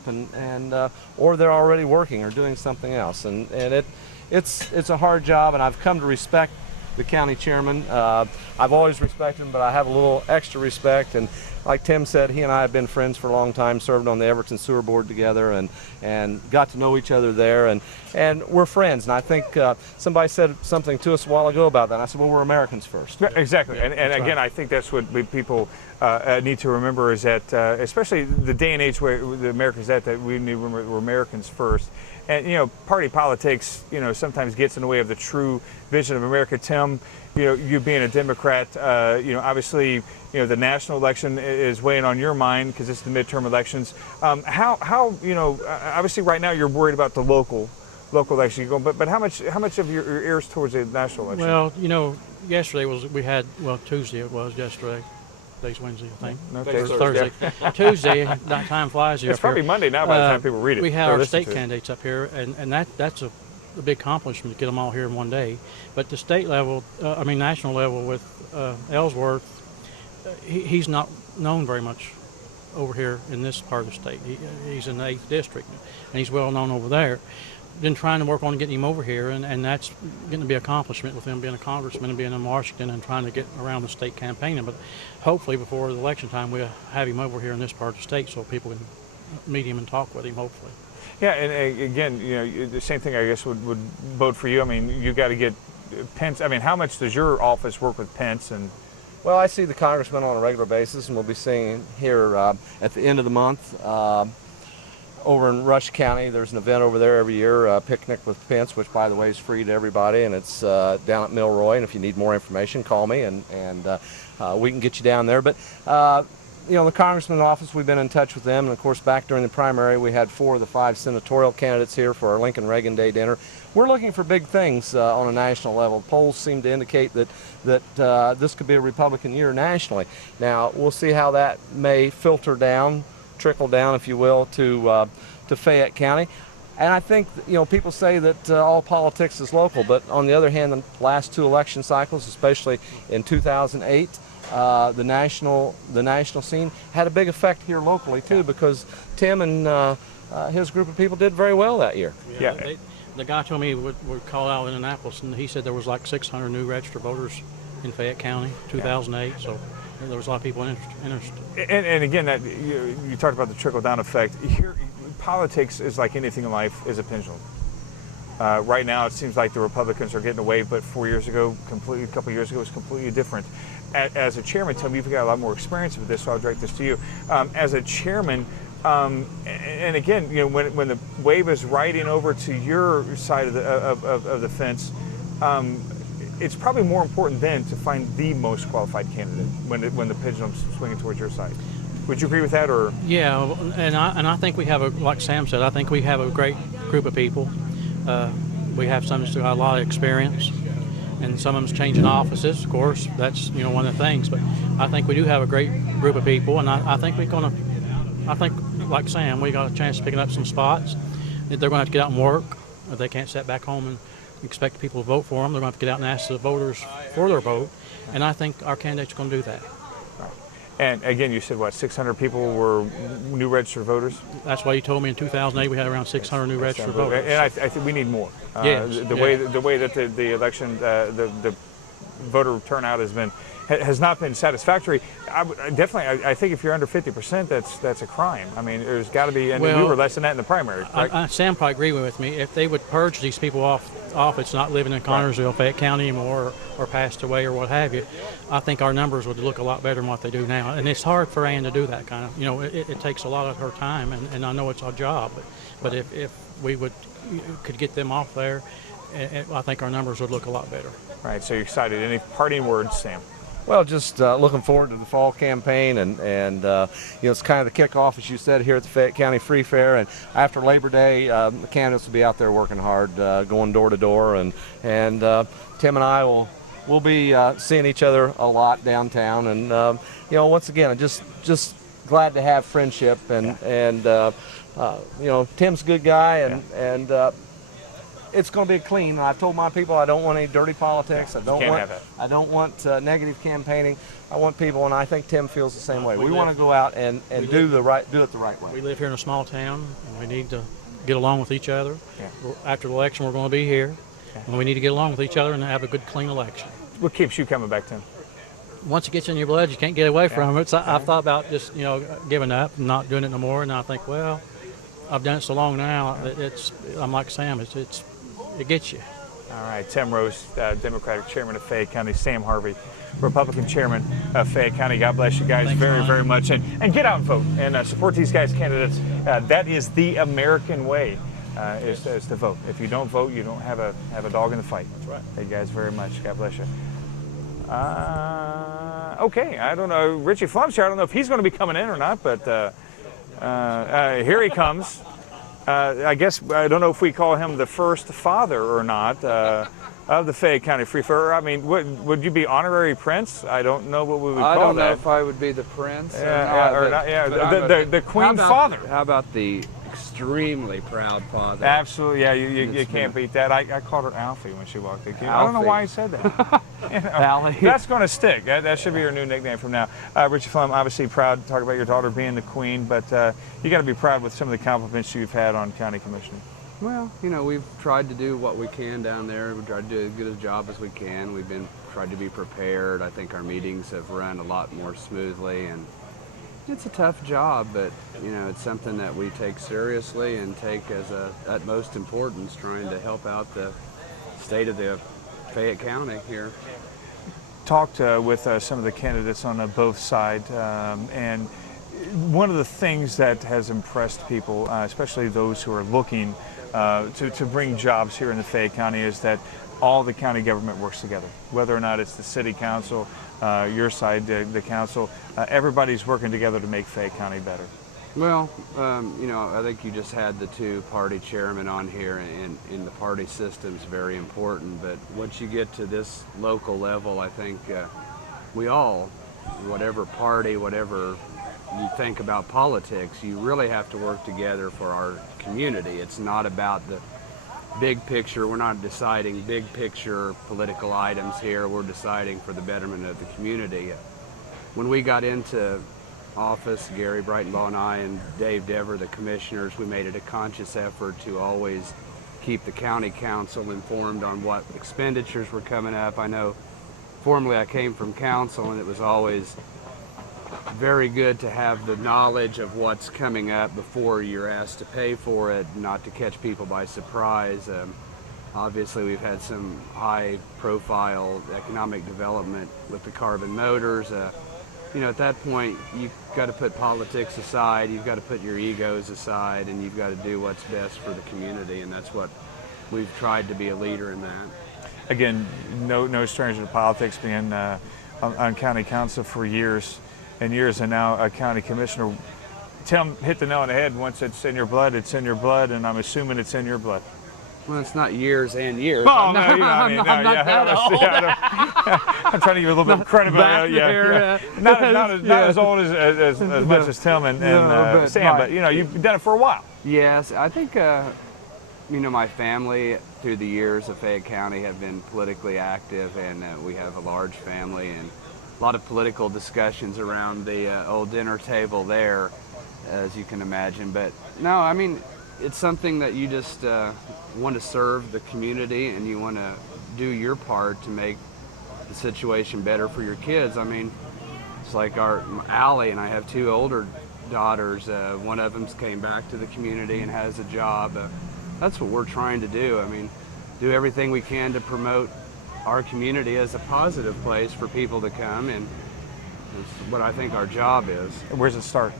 or they're already working or doing something else, and it's a hard job, and I've come to respect the county chairman. I've always respected him, but I have a little extra respect, and like Tim said, he and I have been friends for a long time, served on the Everton Sewer Board together, and got to know each other there, and we're friends. And I think somebody said something to us a while ago about that, and I said, well, we're Americans first. Yeah, exactly, Yeah, and again, right. I think that's what people need to remember, is that especially the day and age where the Americans at, that we need to remember we're Americans first. And party politics sometimes gets in the way of the true vision of America. Tim, you being a Democrat, obviously the national election is weighing on your mind because it's the midterm elections. How obviously right now you're worried about the local election, but how much of your ears towards the national election? Well, yesterday Tuesday it was yesterday. Today's Wednesday, I think. Okay. It was Thursday. Tuesday, that time flies here. It's probably Monday now by the time people read it. We had or our listen state to it. candidates up here, and that's a big accomplishment to get them all here in one day. But the state level, national level with Ellsworth, he's not known very much over here in this part of the state. He's in the 8th district, and he's well known over there. Been trying to work on getting him over here, and that's going to be an accomplishment with him being a congressman and being in Washington and trying to get around the state campaigning. But hopefully before the election time we'll have him over here in this part of the state so people can meet him and talk with him, hopefully. Yeah, and again, the same thing I guess would bode for you. I mean, you got to get Pence. I mean, how much does your office work with Pence? And Well, I see the congressman on a regular basis, and we'll be seeing him here at the end of the month. over in Rush County, there's an event over there every year, Picnic with Pence, which by the way is free to everybody, and it's down at Milroy. And if you need more information, call me, and we can get you down there. But you know, the congressman's office, we've been in touch with them, and of course back during the primary we had 4 of the 5 senatorial candidates here for our Lincoln Reagan Day dinner. We're looking for big things on a national level. Polls seem to indicate that this could be a Republican year nationally. Now we'll see how that may filter down, trickle down, if you will, to Fayette County. And I think, you know, people say that all politics is local, but on the other hand, the last 2 election cycles, especially in 2008, the national scene had a big effect here locally too, because Tim and his group of people did very well that year. Yeah. The guy told me we called out in Annapolis, and he said there was like 600 new registered voters in Fayette County, 2008. So there was a lot of people interested. And again, that you talked about the trickle-down effect. Here, politics is like anything in life, is a pendulum. Right now, it seems like the Republicans are getting away, but 4 years ago, a couple years ago, it was completely different. As a chairman, Tim, you've got a lot more experience with this, so I'll direct this to you. As a chairman, and again, you know, when the wave is riding over to your side of the fence, it's probably more important then to find the most qualified candidate when the pendulum's swinging towards your side. Would you agree with that, or? Yeah, and I think we have like Sam said, I think we have a great group of people. We have some who've got a lot of experience, and some of them's changing offices. Of course, that's, you know, one of the things. But I think we do have a great group of people, and I think like Sam, we got a chance of picking up some spots. They're going to have to get out and work. They can't sit back home and expect people to vote for them. They're going to have to get out and ask the voters for their vote, and I think our candidates are going to do that. And again, you said what, 600 people were new registered voters? That's why you told me in 2008 we had around 600 new registered voters. And I think we need more. Yes, the way that the election, the voter turnout has not been satisfactory. I think if you're under 50%, that's a crime. I mean, there's got to be, and we were less than that in the primary, correct? Sam probably agree with me. If they would purge these people off it's not living in Connersville, Fayette County anymore, or passed away or what have you, I think our numbers would look a lot better than what they do now. And it's hard for Ann to do that kind of, you know, it takes a lot of her time, and I know it's our job, but if we could get them off there, I think our numbers would look a lot better. Right, so you're excited. Any parting words, Sam? Well, just looking forward to the fall campaign, and you know, it's kind of the kickoff, as you said, here at the Fayette County Free Fair. And after Labor Day, the candidates will be out there working hard, going door to door, and Tim and I will be seeing each other a lot downtown. And you know, once again, just glad to have friendship, and you know, Tim's a good guy, and it's going to be clean. I've told my people I don't want any dirty politics. I don't want negative campaigning. I want people, and I think Tim feels the same way. We want to go out and do it the right way. We live here in a small town, and we need to get along with each other. After the election, we're going to be here, and we need to get along with each other and have a good, clean election. What keeps you coming back, Tim? Once it gets in your blood, you can't get away from it. So I've thought about just, you know, giving up and not doing it no more, and I think, well, I've done it so long now. I'm like Sam. It gets you. All right, Tim Rose, Democratic Chairman of Fayette County, Sam Harvey, Republican Chairman of Fayette County. God bless you guys. Thanks, very, very much. And get out and vote and support these guys' candidates. That is the American way, is to vote. If you don't vote, you don't have a dog in the fight. That's right. Thank you guys very much. God bless you. Okay, I don't know. Richie Flum's here. I don't know if he's going to be coming in or not, but here he comes. I guess, I don't know if we call him the first father or not of the Fayette County Free Fair. I mean, would you be honorary prince? I don't know what we would call that. I don't know if I would be the prince the queen father. How about the extremely proud father? Absolutely, yeah, you can't beat that. I called her Alfie when she walked in. I don't know why I said that. You know, that's going to stick. That should be your new nickname from now. Richie Flum, obviously proud to talk about your daughter being the queen, but you got to be proud with some of the compliments you've had on county commissioning. Well, you know, we've tried to do what we can down there. We've tried to do as good a job as we can. We've tried to be prepared. I think our meetings have run a lot more smoothly, and it's a tough job, but you know, it's something that we take seriously and take as utmost importance, trying to help out the state of the Fayette County here. Talked with some of the candidates on both sides, and one of the things that has impressed people, especially those who are looking to bring jobs here in the Fayette County, is that all the county government works together. Whether or not it's the city council, your side, the council, everybody's working together to make Fayette County better. Well, you know, I think you just had the two party chairmen on here, and the party system's very important. But once you get to this local level, I think we all, whatever party, whatever you think about politics, you really have to work together for our community. It's not about the big picture. We're not deciding big picture political items here. We're deciding for the betterment of the community. When we got into office, Gary Breitenbaugh and I and Dave Dever, the commissioners, we made it a conscious effort to always keep the county council informed on what expenditures were coming up. I know formerly I came from council, and it was always very good to have the knowledge of what's coming up before you're asked to pay for it, not to catch people by surprise. Obviously, we've had some high-profile economic development with the carbon motors. You know, at that point, you've got to put politics aside, you've got to put your egos aside, and you've got to do what's best for the community, and that's what we've tried to be a leader in that. Again, no stranger to politics, being on county council for years and years, and now a county commissioner. Tim hit the nail on the head. Once it's in your blood, it's in your blood, and I'm assuming it's in your blood. Well, it's not years and years. Oh, no, I'm not that old. I'm trying to give you a little bit of credit. Not as old as much as Tim and Sam, but you know, you've done it for a while. Yes, I think you know, my family through the years of Fayette County have been politically active, and we have a large family and a lot of political discussions around the old dinner table there, as you can imagine. But no, I mean, it's something that you just want to serve the community, and you want to do your part to make the situation better for your kids. I mean, it's like Allie and I have two older daughters. One of them came back to the community and has a job. That's what we're trying to do. I mean, do everything we can to promote our community as a positive place for people to come, and it's what I think our job is. Where's it start?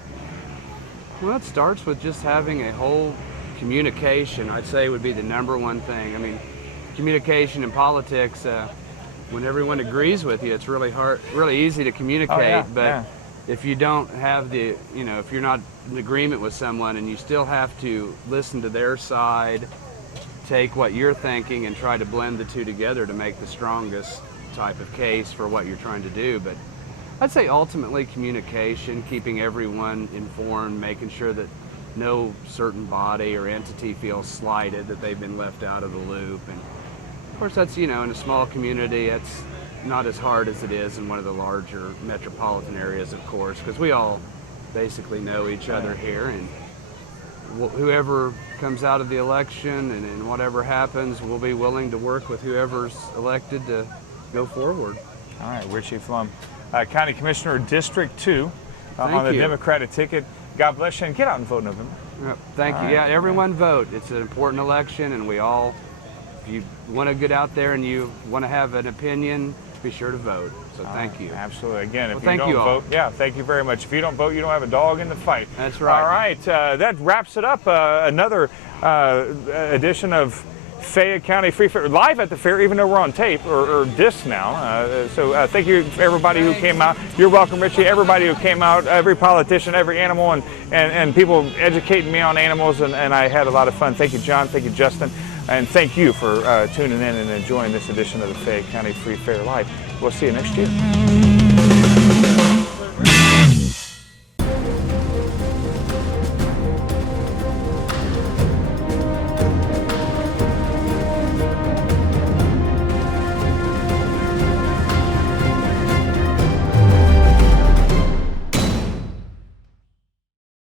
Well, it starts with just having a whole communication. I'd say would be the number one thing. I mean, communication in politics, when everyone agrees with you, it's really easy to communicate, but if you don't have the, you know, if you're not in agreement with someone and you still have to listen to their side, take what you're thinking and try to blend the two together to make the strongest type of case for what you're trying to do. But I'd say ultimately communication, keeping everyone informed, making sure that no certain body or entity feels slighted, that they've been left out of the loop. And of course that's, you know, in a small community, it's not as hard as it is in one of the larger metropolitan areas, of course, because we all basically know each other here, and whoever comes out of the election and whatever happens, we'll be willing to work with whoever's elected to go forward. All right, Richie Flum, County Commissioner, District 2, on the Democratic ticket. God bless you, and get out and vote in November. Yep, thank you. Yeah, everyone vote. It's an important election, and we all, if you want to get out there and you want to have an opinion, be sure to vote. So thank you. Absolutely. Again, if well, you don't vote, thank you very much. If you don't vote, you don't have a dog in the fight. That's right. All right, that wraps it up. Another edition of Fayette County Free Fair, live at the fair, even though we're on tape or disc now. So thank you everybody who came out. You're welcome, Richie. Everybody who came out, every politician, every animal, and people educating me on animals, and I had a lot of fun. Thank you, John. Thank you, Justin. And thank you for tuning in and enjoying this edition of the Fayette County Free Fair Live. We'll see you next year.